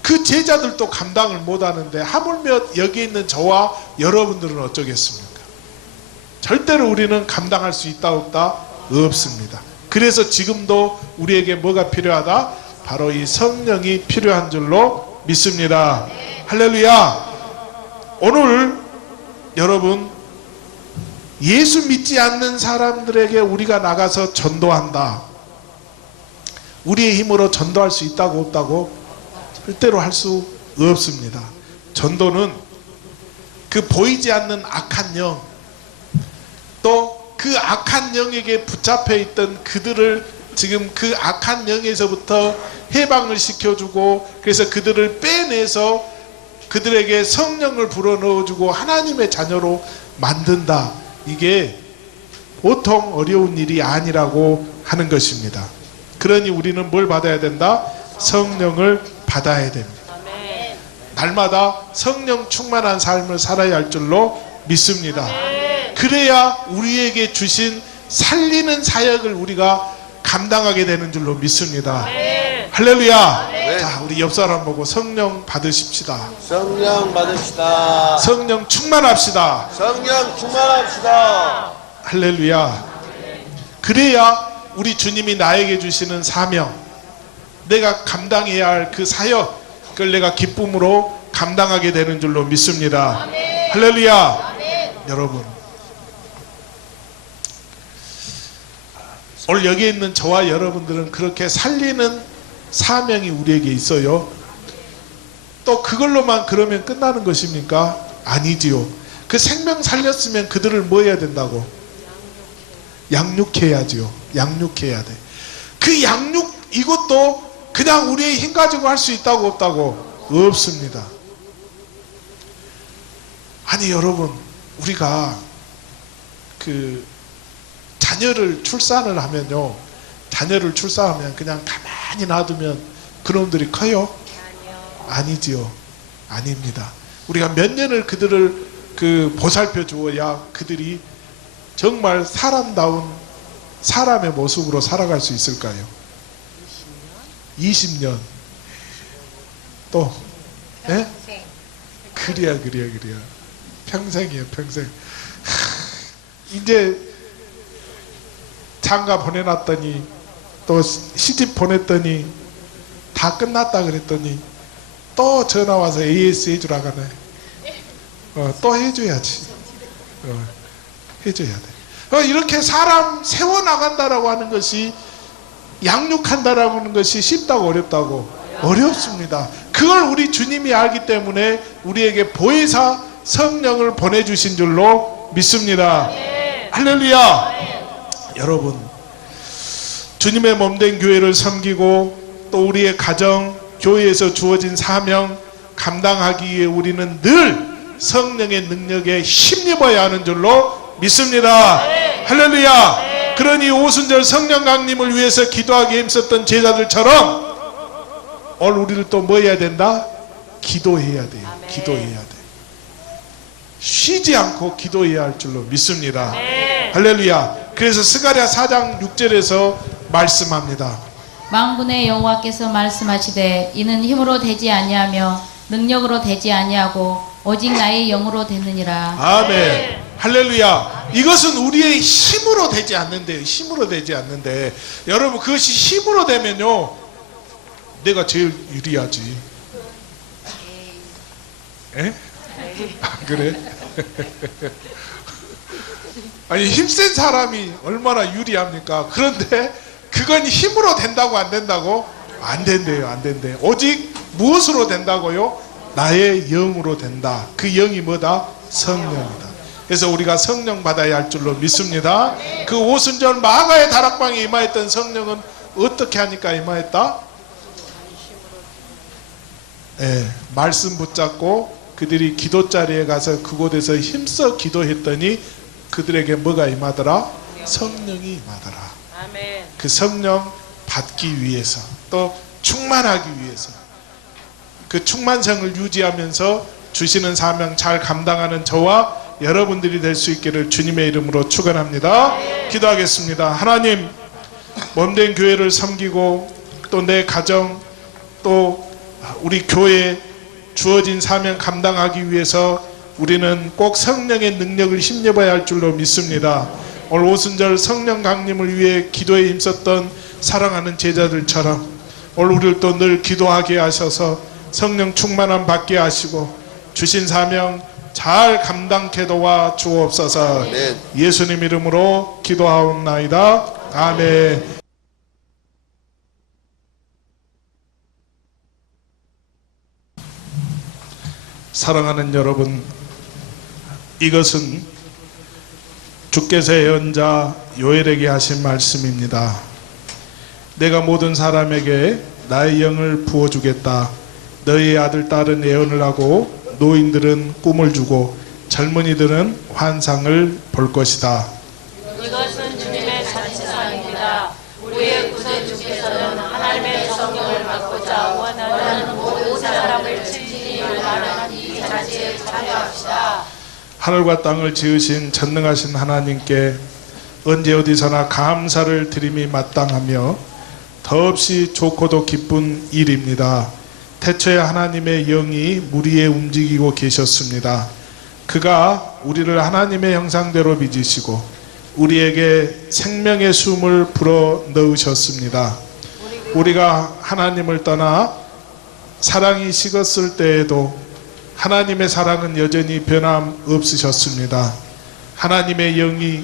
그 제자들도 감당을 못하는데 하물며 여기 있는 저와 여러분들은 어쩌겠습니까? 절대로 우리는 감당할 수 있다 없다? 없습니다. 그래서 지금도 우리에게 뭐가 필요하다? 바로 이 성령이 필요한 줄로 믿습니다. 할렐루야. 오늘 여러분 예수 믿지 않는 사람들에게 우리가 나가서 전도한다. 우리의 힘으로 전도할 수 있다고 없다고? 절대로 할 수 없습니다. 전도는 그 보이지 않는 악한 영, 또 그 악한 영에게 붙잡혀 있던 그들을 지금 그 악한 영에서부터 해방을 시켜주고 그래서 그들을 빼내서 그들에게 성령을 불어넣어주고 하나님의 자녀로 만든다. 이게 보통 어려운 일이 아니라고 하는 것입니다. 그러니 우리는 뭘 받아야 된다? 성령을 받아야 됩니다. 날마다 성령 충만한 삶을 살아야 할 줄로 믿습니다. 그래야 우리에게 주신 살리는 사역을 우리가 감당하게 되는 줄로 믿습니다. 할렐루야. 자, 우리 옆 사람 보고 성령 받으십시다. 성령 받읍시다. 성령 충만합시다. 성령 충만합시다. 할렐루야. 그래야 우리 주님이 나에게 주시는 사명, 내가 감당해야 할 그 사역, 그걸 내가 기쁨으로 감당하게 되는 줄로 믿습니다. 할렐루야. 여러분, 오늘 여기 있는 저와 여러분들은 그렇게 살리는 사명이 우리에게 있어요. 또 그걸로만 그러면 끝나는 것입니까? 아니지요. 그 생명 살렸으면 그들을 뭐 해야 된다고? 양육해야지요. 양육해야 돼. 그 양육, 이것도 그냥 우리의 힘 가지고 할 수 있다고 없다고? 없습니다. 아니 여러분, 우리가 그 자녀를 출산을 하면요, 자녀를 출산하면 그냥 가만히 놔두면 그놈들이 커요? 아니지요. 아닙니다. 우리가 몇 년을 그들을 그 보살펴 주어야 그들이 정말 사람다운 사람의 모습으로 살아갈 수 있을까요? 20년. 또 예? 그래야. 평생이에요, 평생. 이제 장가 보내놨더니 또 시집 보냈더니 다 끝났다 그랬더니 또 전화 와서 AS 해주라 가네. 또 해줘야지. 해줘야 돼. 이렇게 사람 세워나간다라고 하는 것이, 양육한다라고 하는 것이 쉽다고 어렵다고? 어렵습니다. 그걸 우리 주님이 알기 때문에 우리에게 보혜사 성령을 보내주신 줄로 믿습니다. 할렐루야. 여러분, 주님의 몸된 교회를 섬기고 또 우리의 가정, 교회에서 주어진 사명 감당하기 위해 우리는 늘 성령의 능력에 힘입어야 하는 줄로 믿습니다. 할렐루야. 그러니 오순절 성령 강림을 위해서 기도하기에 힘썼던 제자들처럼 오늘 우리를 또 뭐 해야 된다? 기도해야 돼요. 기도해야 돼. 쉬지 않고 기도해야 할 줄로 믿습니다. 할렐루야. 그래서 스가랴 4장 6절에서 말씀합니다. 만군의 여호와께서 말씀하시되 이는 힘으로 되지 아니하며 능력으로 되지 아니하고 오직 나의 영으로 되느니라. 아멘. 할렐루야. 이것은 우리의 힘으로 되지 않는데요. 힘으로 되지 않는데, 여러분 그것이 힘으로 되면요, 내가 제일 유리하지. 에? 안 그래? 아니 힘센 사람이 얼마나 유리합니까? 그런데 그건 힘으로 된다고 안 된다고? 안 된대요. 안 된대요. 오직 무엇으로 된다고요? 나의 영으로 된다. 그 영이 뭐다? 성령이다. 그래서 우리가 성령 받아야 할 줄로 믿습니다. 그 오순절 마가의 다락방에 임하였던 성령은 어떻게 하니까 임하였다? 말씀 붙잡고 그들이 기도자리에 가서 그곳에서 힘써 기도했더니 그들에게 뭐가 임하더라? 성령이 임하더라. 그 성령 받기 위해서, 또 충만하기 위해서, 그 충만성을 유지하면서 주시는 사명 잘 감당하는 저와 여러분들이 될 수 있기를 주님의 이름으로 축원합니다. 기도하겠습니다. 하나님, 몸된 교회를 섬기고 또 내 가정, 또 우리 교회 주어진 사명 감당하기 위해서 우리는 꼭 성령의 능력을 힘입어야 할 줄로 믿습니다. 오늘 오순절 성령 강림을 위해 기도에 힘썼던 사랑하는 제자들처럼 오늘 우리를 또 늘 기도하게 하셔서 성령 충만함 받게 하시고 주신 사명 잘 감당케 도와 주옵소서. 아멘. 예수님 이름으로 기도하옵나이다. 아멘. 사랑하는 여러분, 이것은 주께서 예언자 요엘에게 하신 말씀입니다. 내가 모든 사람에게 나의 영을 부어주겠다. 너희 아들 딸은 예언을 하고 노인들은 꿈을 주고 젊은이들은 환상을 볼 것이다. 이것은 주님의 잔치상입니다. 우리의 구세주께서는 하나님의 성령을 받고자 원하는 모든 사람을 친히 요구하는 이 잔치에 참여합시다. 하늘과 땅을 지으신 전능하신 하나님께 언제 어디서나 감사를 드림이 마땅하며 더없이 좋고도 기쁜 일입니다. 태초에 하나님의 영이 물 위에 움직이고 계셨습니다. 그가 우리를 하나님의 형상대로 빚으시고 우리에게 생명의 숨을 불어 넣으셨습니다. 우리가 하나님을 떠나 사랑이 식었을 때에도 하나님의 사랑은 여전히 변함없으셨습니다. 하나님의 영이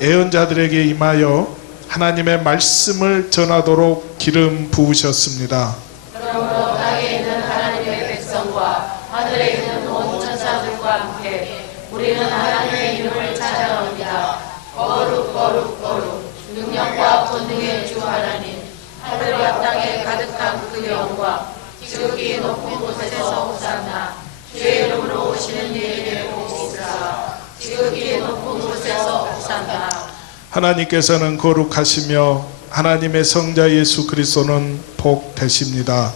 애언자들에게 임하여 하나님의 말씀을 전하도록 기름 부으셨습니다. 그러므로 땅에 있는 하나님의 백성과 하늘에 있는 온 천사들과 함께 우리는 하나님의 이름을 찬양합니다. 거룩 거룩 거룩 능력과 권능의 주 하나님, 하늘과 땅에 가득한 그 영광, 지극히 높은 곳에서 호산나, 주의 이름으로 오시는 이에게 복이사, 지극히 높은 곳에서 호산나. 하나님께서는 거룩하시며 하나님의 성자 예수 그리스도는 복 되십니다.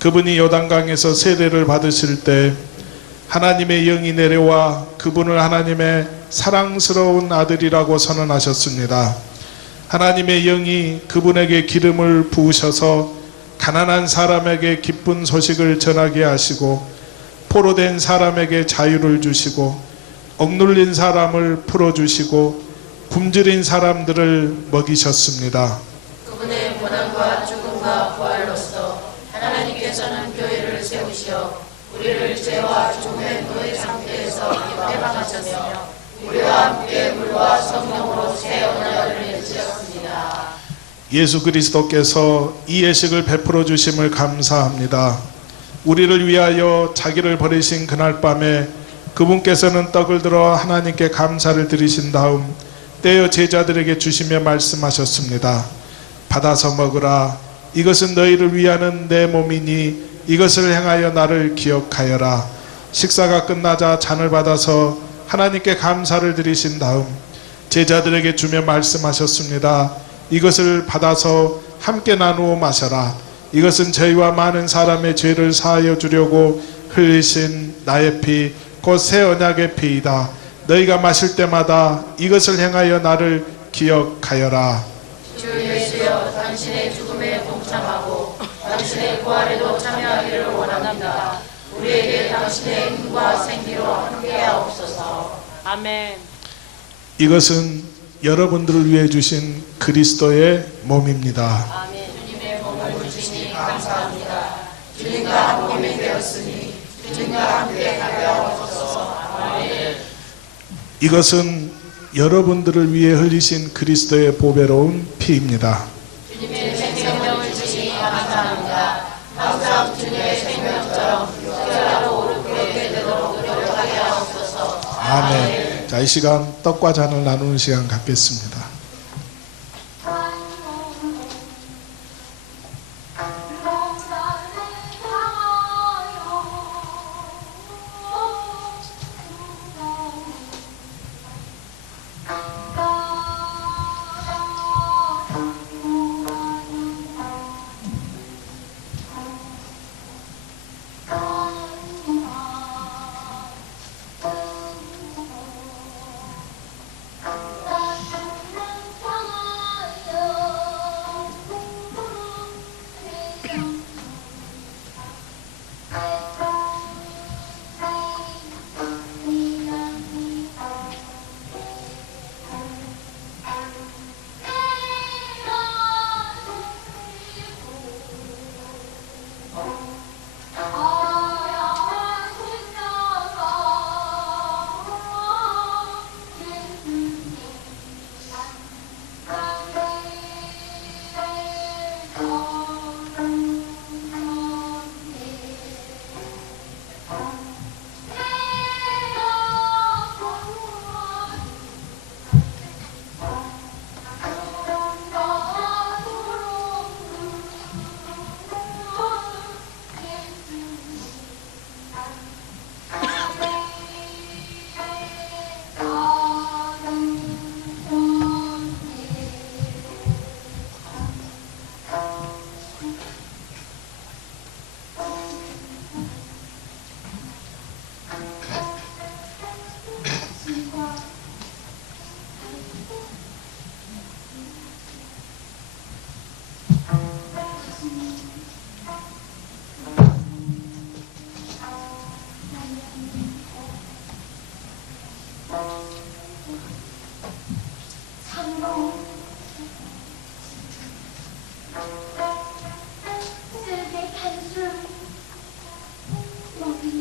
그분이 요단강에서 세례를 받으실 때 하나님의 영이 내려와 그분을 하나님의 사랑스러운 아들이라고 선언하셨습니다. 하나님의 영이 그분에게 기름을 부으셔서 가난한 사람에게 기쁜 소식을 전하게 하시고 포로된 사람에게 자유를 주시고 억눌린 사람을 풀어주시고 굶주린 사람들을 먹이셨습니다. 그분의 고난과 죽음과 부활로서 하나님께서는 교회를 세우시어 우리를 죄와 죽음의 노예 상태에서 해방하셨으며 우리와 함께 물과 성령으로 새 언약을 맺으셨습니다. 예수 그리스도께서 이 예식을 베풀어 주심을 감사합니다. 우리를 위하여 자기를 버리신 그날 밤에 그분께서는 떡을 들어 하나님께 감사를 드리신 다음 떼어 제자들에게 주시며 말씀하셨습니다. 받아서 먹으라. 이것은 너희를 위하는 내 몸이니 이것을 행하여 나를 기억하여라. 식사가 끝나자 잔을 받아서 하나님께 감사를 드리신 다음 제자들에게 주며 말씀하셨습니다. 이것을 받아서 함께 나누어 마셔라. 이것은 저희와 많은 사람의 죄를 사하여 주려고 흘리신 나의 피, 곧 새 언약의 피이다. 너희가 마실 때마다 이것을 행하여 나를 기억하여라. 주 예수여, 당신의 죽음에 동참하고 당신의 부활에도 참여하기를 원합니다. 우리에게 당신의 힘과 생기로 함께하옵소서. 아멘. 이것은 여러분들을 위해 주신 그리스도의 몸입니다. 아멘. 주님의 몸을 주시니 감사합니다. 주님과 함께 되었으니 주님과 함께 가게 하옵소서. 아멘. 이것은 여러분들을 위해 흘리신 그리스도의 보배로운 피입니다. 주님의 생명을 주시니 감사합니다. 항상 주님의 생명처럼 육체로 그렇게 되도록 노력하게 하옵소서. 아멘. 자, 이 시간 떡과 잔을 나누는 시간 갖겠습니다. 쓰게 한숨 먹이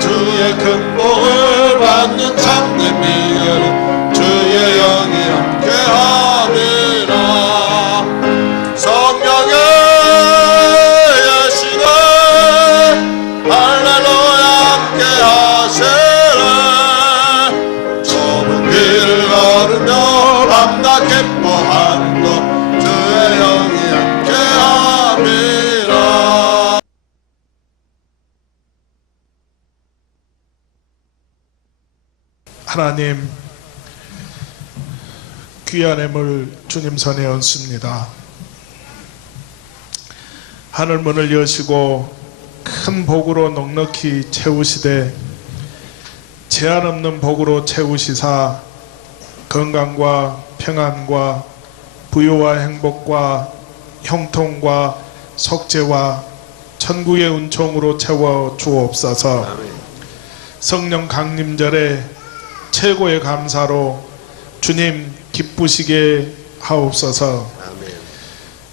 주의 큰 복을 받는 참된 미녀는 주의 영이 함께함이라. 성령의 예시네 할렐루야 함께하시네. 좁은 길을 걸으며 밤낮 기뻐하는 것 주의 영이 함께함이라. 하나님, 귀한 예물 주님 손에 얹습니다. 하늘 문을 여시고 큰 복으로 넉넉히 채우시되 제한 없는 복으로 채우시사 건강과 평안과 부유와 행복과 형통과 속죄와 천국의 은총으로 채워 주옵소서. 성령 강림절에 최고의 감사로 주님 기쁘시게 하옵소서.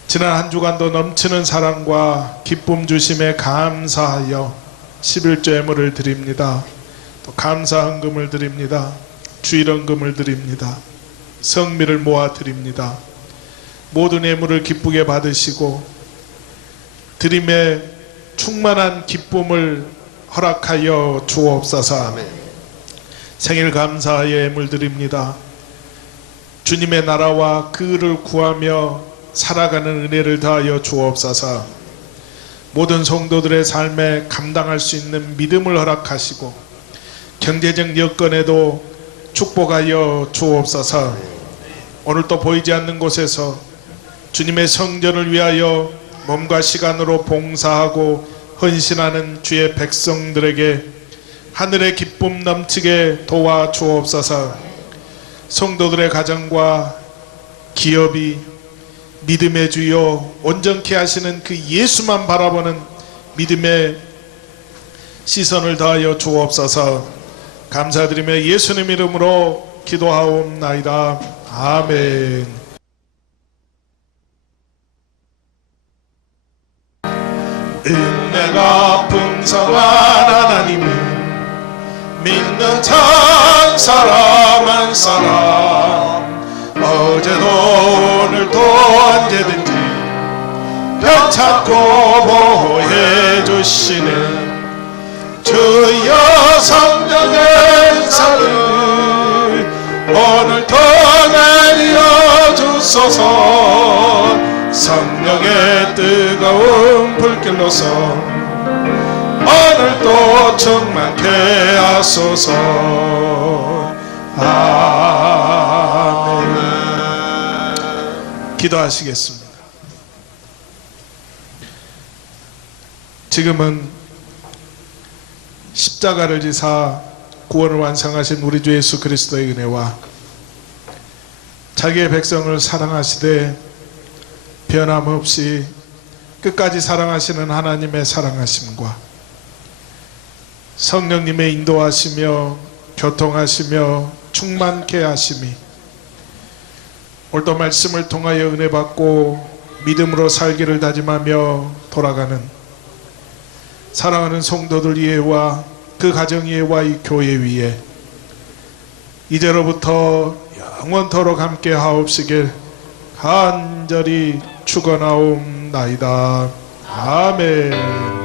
지난 한 주간도 넘치는 사랑과 기쁨 주심에 감사하여 11조 예물을 드립니다. 또 감사 헌금을 드립니다. 주일헌금을 드립니다. 성미를 모아 드립니다. 모든 예물을 기쁘게 받으시고 드림에 충만한 기쁨을 허락하여 주옵소서. 생일 감사의 예물 드립니다. 주님의 나라와 그를 구하며 살아가는 은혜를 더하여 주옵소서. 모든 성도들의 삶에 감당할 수 있는 믿음을 허락하시고 경제적 여건에도 축복하여 주옵소서. 오늘 또 보이지 않는 곳에서 주님의 성전을 위하여 몸과 시간으로 봉사하고 헌신하는 주의 백성들에게 하늘의 기쁨 넘치게 도와 주옵소서. 성도들의 가정과 기업이 믿음의 주요 온전케 하시는 그 예수만 바라보는 믿음의 시선을 다하여 주옵소서. 감사드리며 예수님 이름으로 기도하옵나이다. 아멘. 은혜가 풍성한 하나님을 믿는 참 사람 한 사람, 어제도 오늘도 언제든지 편찮고 보호해 주시는 주여 성령의 은사를 오늘도 내려 주소서. 성령의 뜨거운 불길로서 오늘도 충만케 하소서. 아멘. 기도하시겠습니다. 지금은 십자가를 지사 구원을 완성하신 우리 주 예수 그리스도의 은혜와 자기의 백성을 사랑하시되 변함없이 끝까지 사랑하시는 하나님의 사랑하심과 성령님의 인도하시며 교통하시며 충만케 하심이 오늘도 말씀을 통하여 은혜 받고 믿음으로 살기를 다짐하며 돌아가는 사랑하는 성도들 위에와 그 가정 위에와 이 교회 위에 이제로부터 영원토록 함께 하옵시길 간절히 축원하옵나이다. 아멘.